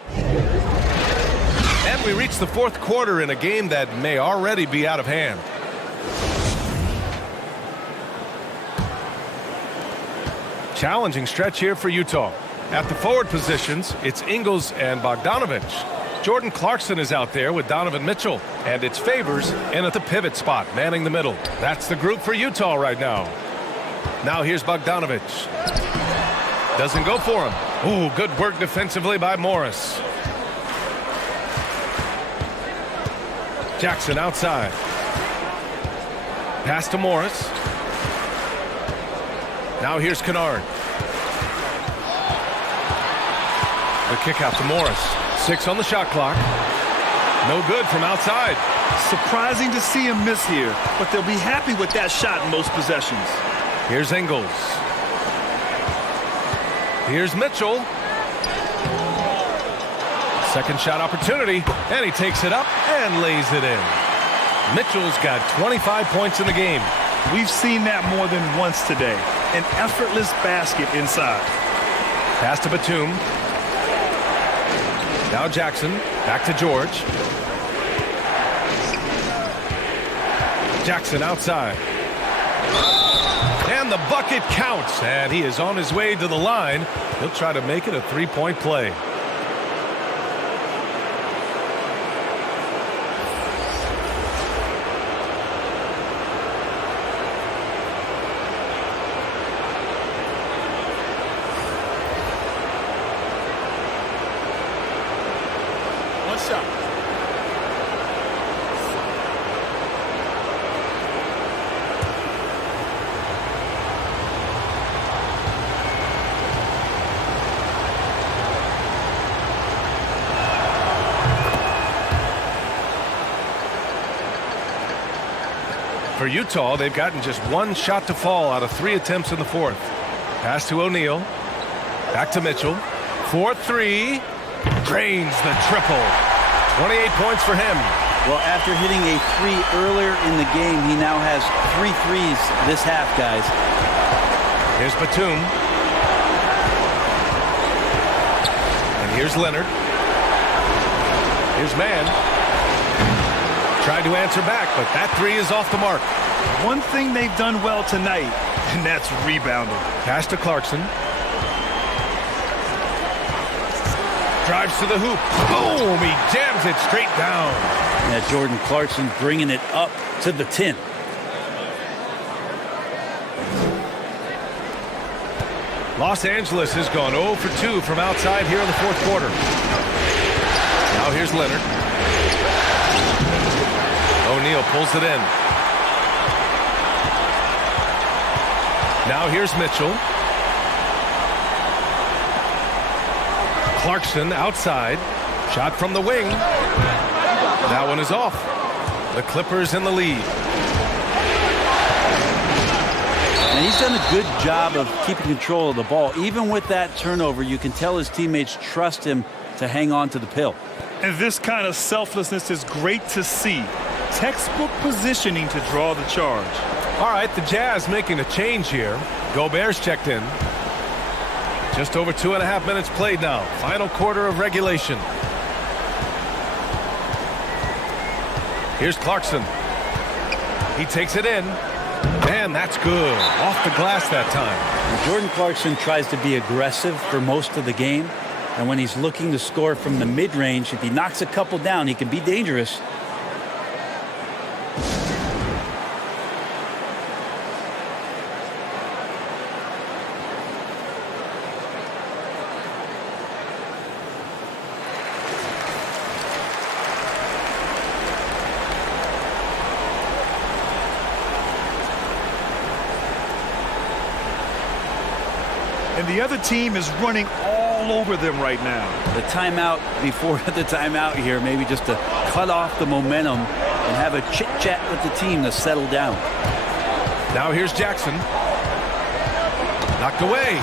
And we reach the 4th quarter in a game that may already be out of hand. Challenging stretch here for Utah. At the forward positions, it's Ingles and Bogdanovich. Jordan Clarkson is out there with Donovan Mitchell. And it's Favors in at the pivot spot, manning the middle. That's the group for Utah right now. Now here's Bogdanovich. Doesn't go for him. Ooh, good work defensively by Morris. Jackson outside. Pass to Morris. Now here's Kennard. The kick out to Morris. 6 on the shot clock. No good from outside. Surprising to see him miss here, but they'll be happy with that shot in most possessions. Here's Ingles. Here's Mitchell. Second shot opportunity, and he takes it up and lays it in. Mitchell's got 25 points in the game. We've seen that more than once today. An effortless basket inside. Pass to Batum. Now Jackson, back to George. Jackson outside. And the bucket counts, and he is on his way to the line. He'll try to make it a 3-point play. For Utah, they've gotten just 1 shot to fall out of 3 attempts in the 4th. Pass to O'Neal. Back to Mitchell. 4-3. Drains the triple. 28 points for him. Well, after hitting a 3 earlier in the game, he now has 3 threes this half, guys. Here's Batum. And here's Leonard. Here's Mann. Tried to answer back, but that 3 is off the mark. One thing they've done well tonight, and that's rebounding. Pass to Clarkson. Drives to the hoop. Boom! He jams it straight down. Yeah, Jordan Clarkson bringing it up to the 10. Los Angeles has gone 0 for 2 from outside here in the 4th quarter. Now here's Leonard. O'Neal pulls it in. Now here's Mitchell. Clarkson outside. Shot from the wing. That one is off. The Clippers in the lead. And he's done a good job of keeping control of the ball. Even with that turnover, you can tell his teammates trust him to hang on to the pill. And this kind of selflessness is great to see. Textbook positioning to draw the charge. All right, the Jazz making a change here. Gobert's checked in. Just over 2.5 minutes played now. Final quarter of regulation. Here's Clarkson. He takes it in. And that's good. Off the glass that time. Jordan Clarkson tries to be aggressive for most of the game. And when he's looking to score from the mid-range, if he knocks a couple down, he can be dangerous. And the other team is running all over them right now. The timeout before the timeout here, maybe just to cut off the momentum and have a chit-chat with the team to settle down. Now here's Jackson. Knocked away.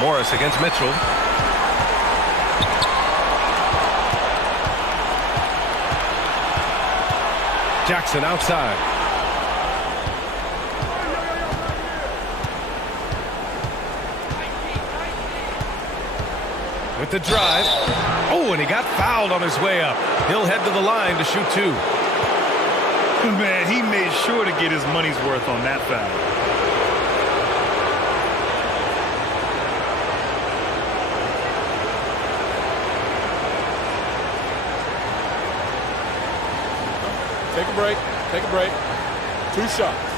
Morris against Mitchell. Jackson outside. With the drive. Oh, and he got fouled on his way up. He'll head to the line to shoot two. Man, he made sure to get his money's worth on that foul. Take a break. Take a break. 2 shots.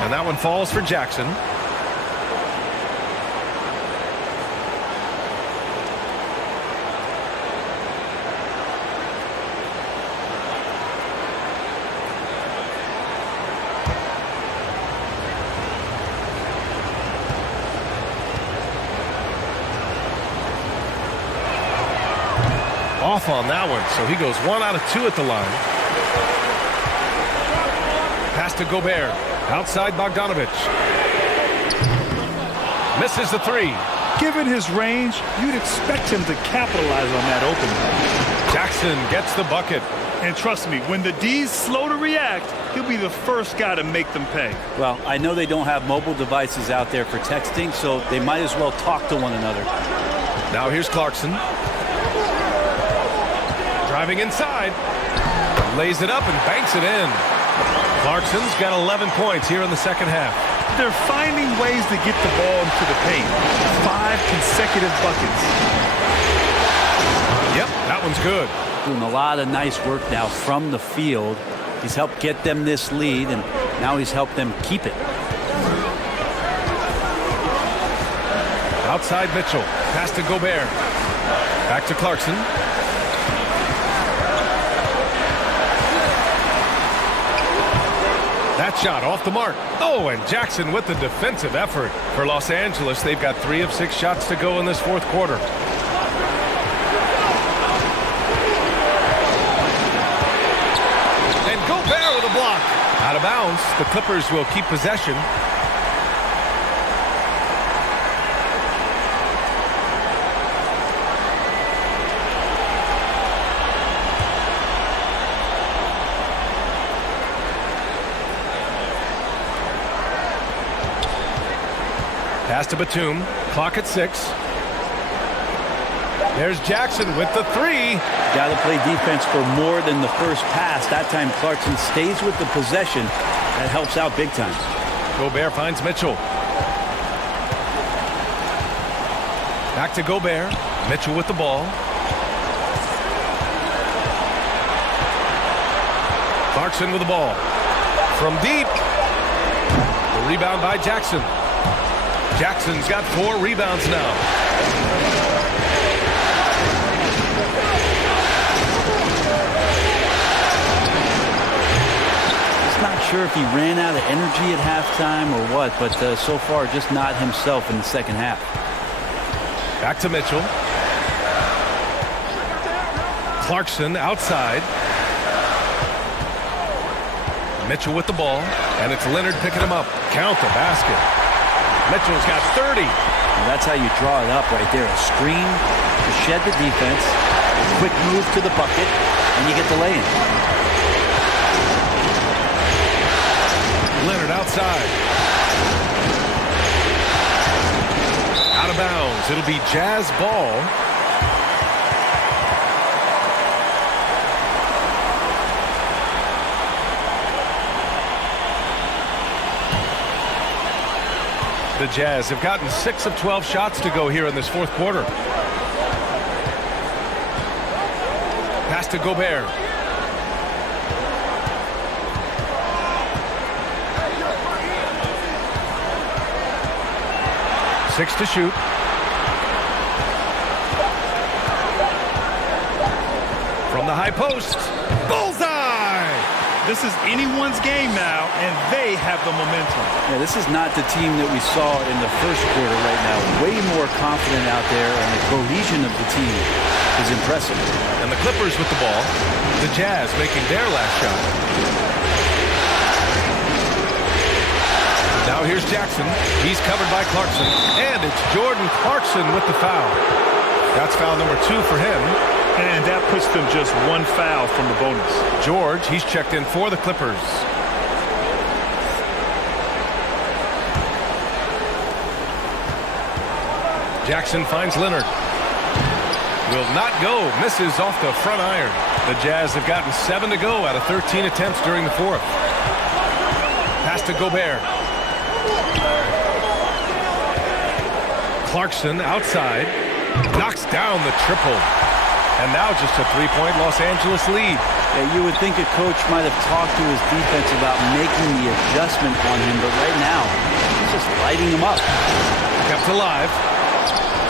And that one falls for Jackson. Off on that one, so he goes 1 out of 2 at the line. Pass to Gobert. Outside Bogdanovich. Misses the 3. Given his range, you'd expect him to capitalize on that opening. Jackson gets the bucket. And trust me, when the D's slow to react, he'll be the first guy to make them pay. Well, I know they don't have mobile devices out there for texting, so they might as well talk to one another. Now here's Clarkson. Driving inside. Lays it up and banks it in. Clarkson's got 11 points here in the second half. They're finding ways to get the ball into the paint. 5 consecutive buckets. Yep, that one's good. Doing a lot of nice work now from the field. He's helped get them this lead, and now he's helped them keep it. Outside Mitchell. Pass to Gobert. Back to Clarkson. That shot off the mark. Oh, and Jackson with the defensive effort. For Los Angeles, they've got 3 of 6 shots to go in this fourth quarter. And Gobert with a block. Out of bounds. The Clippers will keep possession. Pass to Batum. Clock at 6. There's Jackson with the 3. Got to play defense for more than the first pass. That time Clarkson stays with the possession. That helps out big time. Gobert finds Mitchell. Back to Gobert. Mitchell with the ball. Clarkson with the ball. From deep. The rebound by Jackson. Jackson's got 4 rebounds now. Just not sure if he ran out of energy at halftime or what, but so far just not himself in the second half. Back to Mitchell. Clarkson outside. Mitchell with the ball, and it's Leonard picking him up. Count the basket. Mitchell's got 30. Well, that's how you draw it up right there. A screen to shed the defense, a quick move to the bucket, and you get the lay-in. Leonard outside. Out of bounds. It'll be Jazz ball. The Jazz have gotten 6 of 12 shots to go here in this fourth quarter. Pass to Gobert. Six to shoot. From the high post. Bullseye! This is anyone's game now, and they have the momentum. Yeah, this is not the team that we saw in the first quarter right now. Way more confident out there, and the cohesion of the team is impressive. And the Clippers with the ball. The Jazz making their last shot. Now here's Jackson. He's covered by Clarkson. And it's Jordan Clarkson with the foul. That's foul number 2 for him. And that puts them just 1 foul from the bonus. George, he's checked in for the Clippers. Jackson finds Leonard. Will not go. Misses off the front iron. The Jazz have gotten 7 to go out of 13 attempts during the fourth. Pass to Gobert. Clarkson outside. Knocks down the triple. And now just a 3-point Los Angeles lead. Yeah, you would think a coach might have talked to his defense about making the adjustment on him, but right now, he's just lighting him up. Kept alive.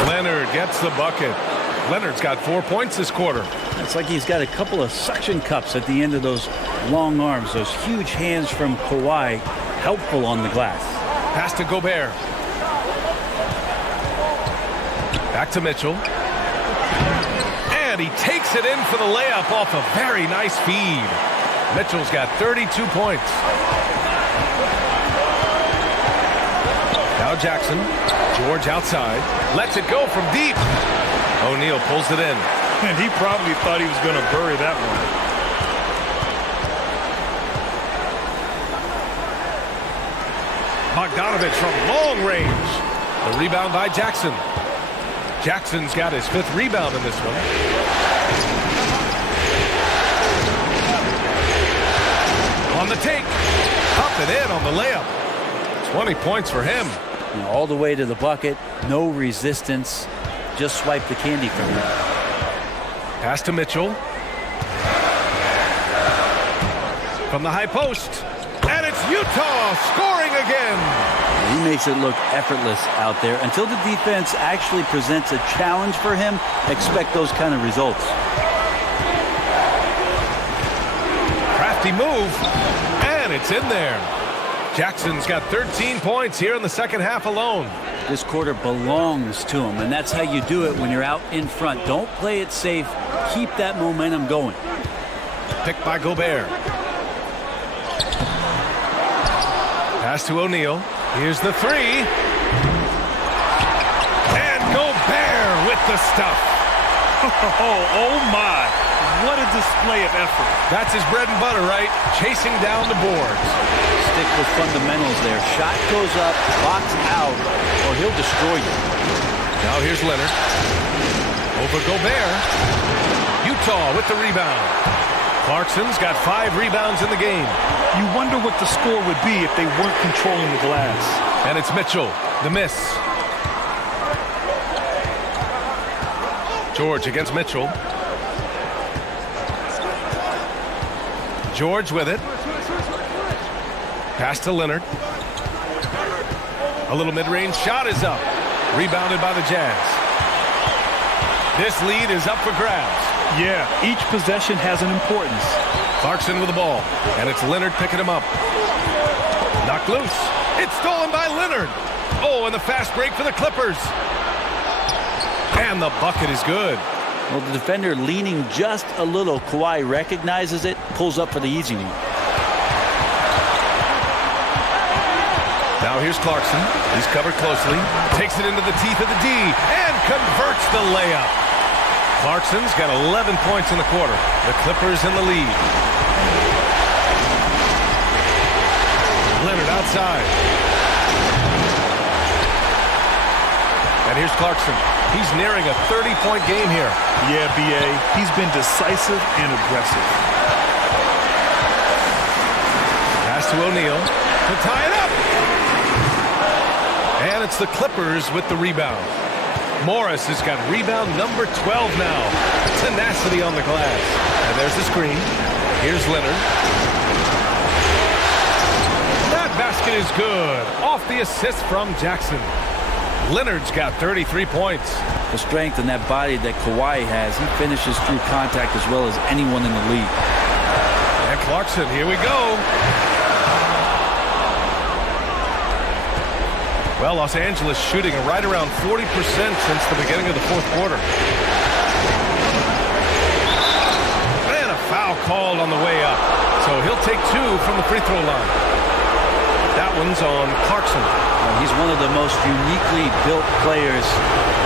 Leonard gets the bucket. Leonard's got 4 points this quarter. It's like he's got a couple of suction cups at the end of those long arms. Those huge hands from Kawhi, helpful on the glass. Pass to Gobert. Back to Mitchell. And he takes it in for the layup off a very nice feed. Mitchell's got 32 points. Now Jackson. George outside. Lets it go from deep. O'Neal pulls it in. And he probably thought he was going to bury that one. Bogdanovich from long range. The rebound by Jackson. Jackson's got his 5th rebound in this one. On the take. Up and in on the layup. 20 points for him. You know, all the way to the bucket. No resistance. Just swipe the candy from him. Pass to Mitchell. From the high post. And it's Utah scoring again. He makes it look effortless out there. Until the defense actually presents a challenge for him, expect those kind of results. Crafty move. And it's in there. Jackson's got 13 points here in the second half alone. This quarter belongs to him, and that's how you do it when you're out in front. Don't play it safe. Keep that momentum going. Picked by Gobert. Pass to O'Neal. Here's the 3. And Gobert with the stuff. Oh my. What a display of effort. That's his bread and butter, right? Chasing down the boards. Stick with fundamentals there. Shot goes up, box out, or he'll destroy you. Now here's Leonard. Over Gobert. Utah with the rebound. Clarkson's got 5 rebounds in the game. You wonder what the score would be if they weren't controlling the glass. And it's Mitchell, the miss. George against Mitchell. George with it. Pass to Leonard. A little mid-range shot is up. Rebounded by the Jazz. This lead is up for grabs. Yeah, each possession has an importance. Clarkson with the ball, and it's Leonard picking him up. Knocked loose. It's stolen by Leonard. Oh, and the fast break for the Clippers. And the bucket is good. Well, the defender leaning just a little. Kawhi recognizes it, pulls up for the easy one. Now here's Clarkson. He's covered closely. Takes it into the teeth of the D and converts the layup. Clarkson's got 11 points in the quarter. The Clippers in the lead. Leonard outside. here's Clarkson. He's nearing a 30-point game here. Yeah, B.A., he's been decisive and aggressive. Pass to O'Neal to tie it up. And it's the Clippers with the rebound. Morris has got rebound number 12 now. Tenacity on the glass. And there's the screen. Here's Leonard. That basket is good. Off the assist from Jackson. Leonard's got 33 points. The strength and that body that Kawhi has, he finishes through contact as well as anyone in the league. And Clarkson, here we go. Well, Los Angeles shooting right around 40% since the beginning of the fourth quarter. And a foul called on the way up. So he'll take 2 from the free throw line. That one's on Clarkson. He's one of the most uniquely built players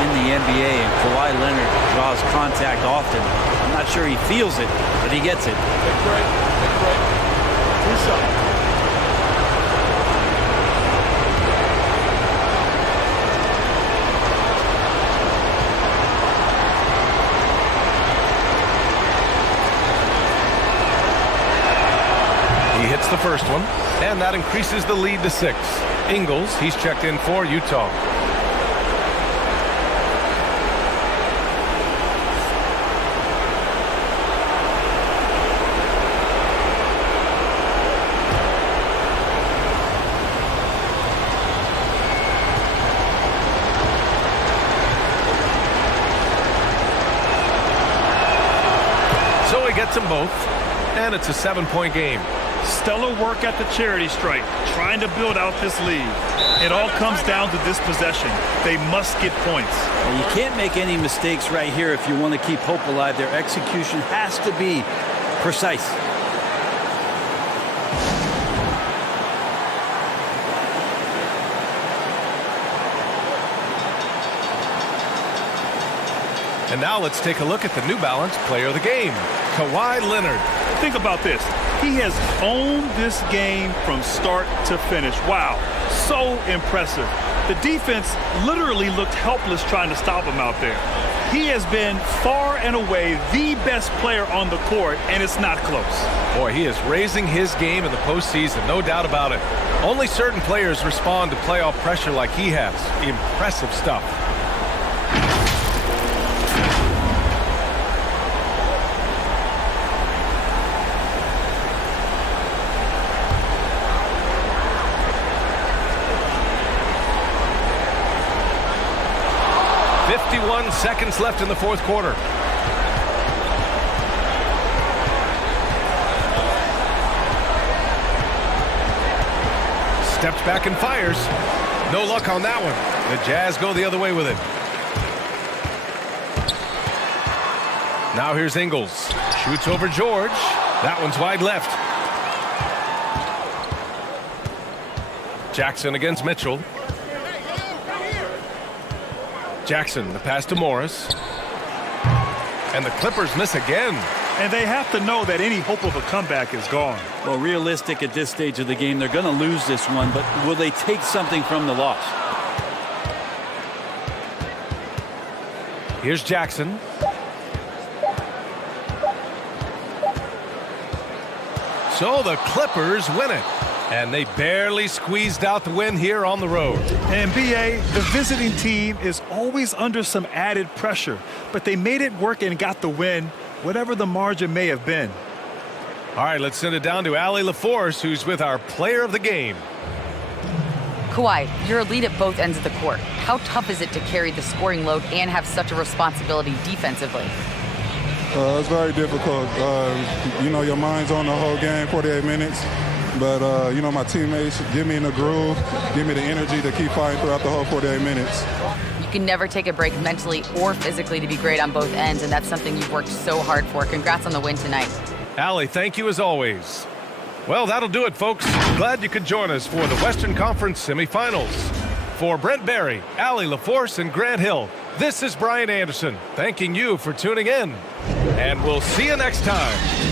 in the NBA, and Kawhi Leonard draws contact often. I'm not sure he feels it, but he gets it. Big break. Big break. 2 shots. He hits the first one, and that increases the lead to 6. Ingles, he's checked in for Utah. So he gets them both, and it's a 7-point game. Stellar work at the charity stripe, trying to build out this lead. It all comes down to this possession. They must get points. Well, you can't make any mistakes right here if you want to keep hope alive. Their execution has to be precise. And now let's take a look at the New Balance player of the game, Kawhi Leonard. Think about this. He has owned this game from start to finish. Wow, so impressive. The defense literally looked helpless trying to stop him out there. He has been far and away the best player on the court, and it's not close. Boy, he is raising his game in the postseason, no doubt about it. Only certain players respond to playoff pressure like he has. Impressive stuff. Seconds left in the fourth quarter. Steps back and fires. No luck on that one. The Jazz go the other way with it. Now here's Ingles. Shoots over George. That one's wide left. Jackson against Mitchell. Jackson, the pass to Morris. And the Clippers miss again. And they have to know that any hope of a comeback is gone. Well, realistic at this stage of the game, they're going to lose this one, but will they take something from the loss? Here's Jackson. So the Clippers win it. And they barely squeezed out the win here on the road. And B.A., the visiting team is always under some added pressure, but they made it work and got the win, whatever the margin may have been. All right, let's send it down to Allie LaForce, who's with our player of the game. Kawhi, you're a lead at both ends of the court. How tough is it to carry the scoring load and have such a responsibility defensively? It's very difficult. You know, your mind's on the whole game, 48 minutes. But, you know, my teammates give me in the groove, give me the energy to keep fighting throughout the whole 48 minutes. You can never take a break mentally or physically to be great on both ends, and that's something you've worked so hard for. Congrats on the win tonight. Allie, thank you as always. Well, that'll do it, folks. Glad you could join us for the Western Conference semifinals. For Brent Barry, Allie LaForce, and Grant Hill, this is Brian Anderson, thanking you for tuning in. And we'll see you next time.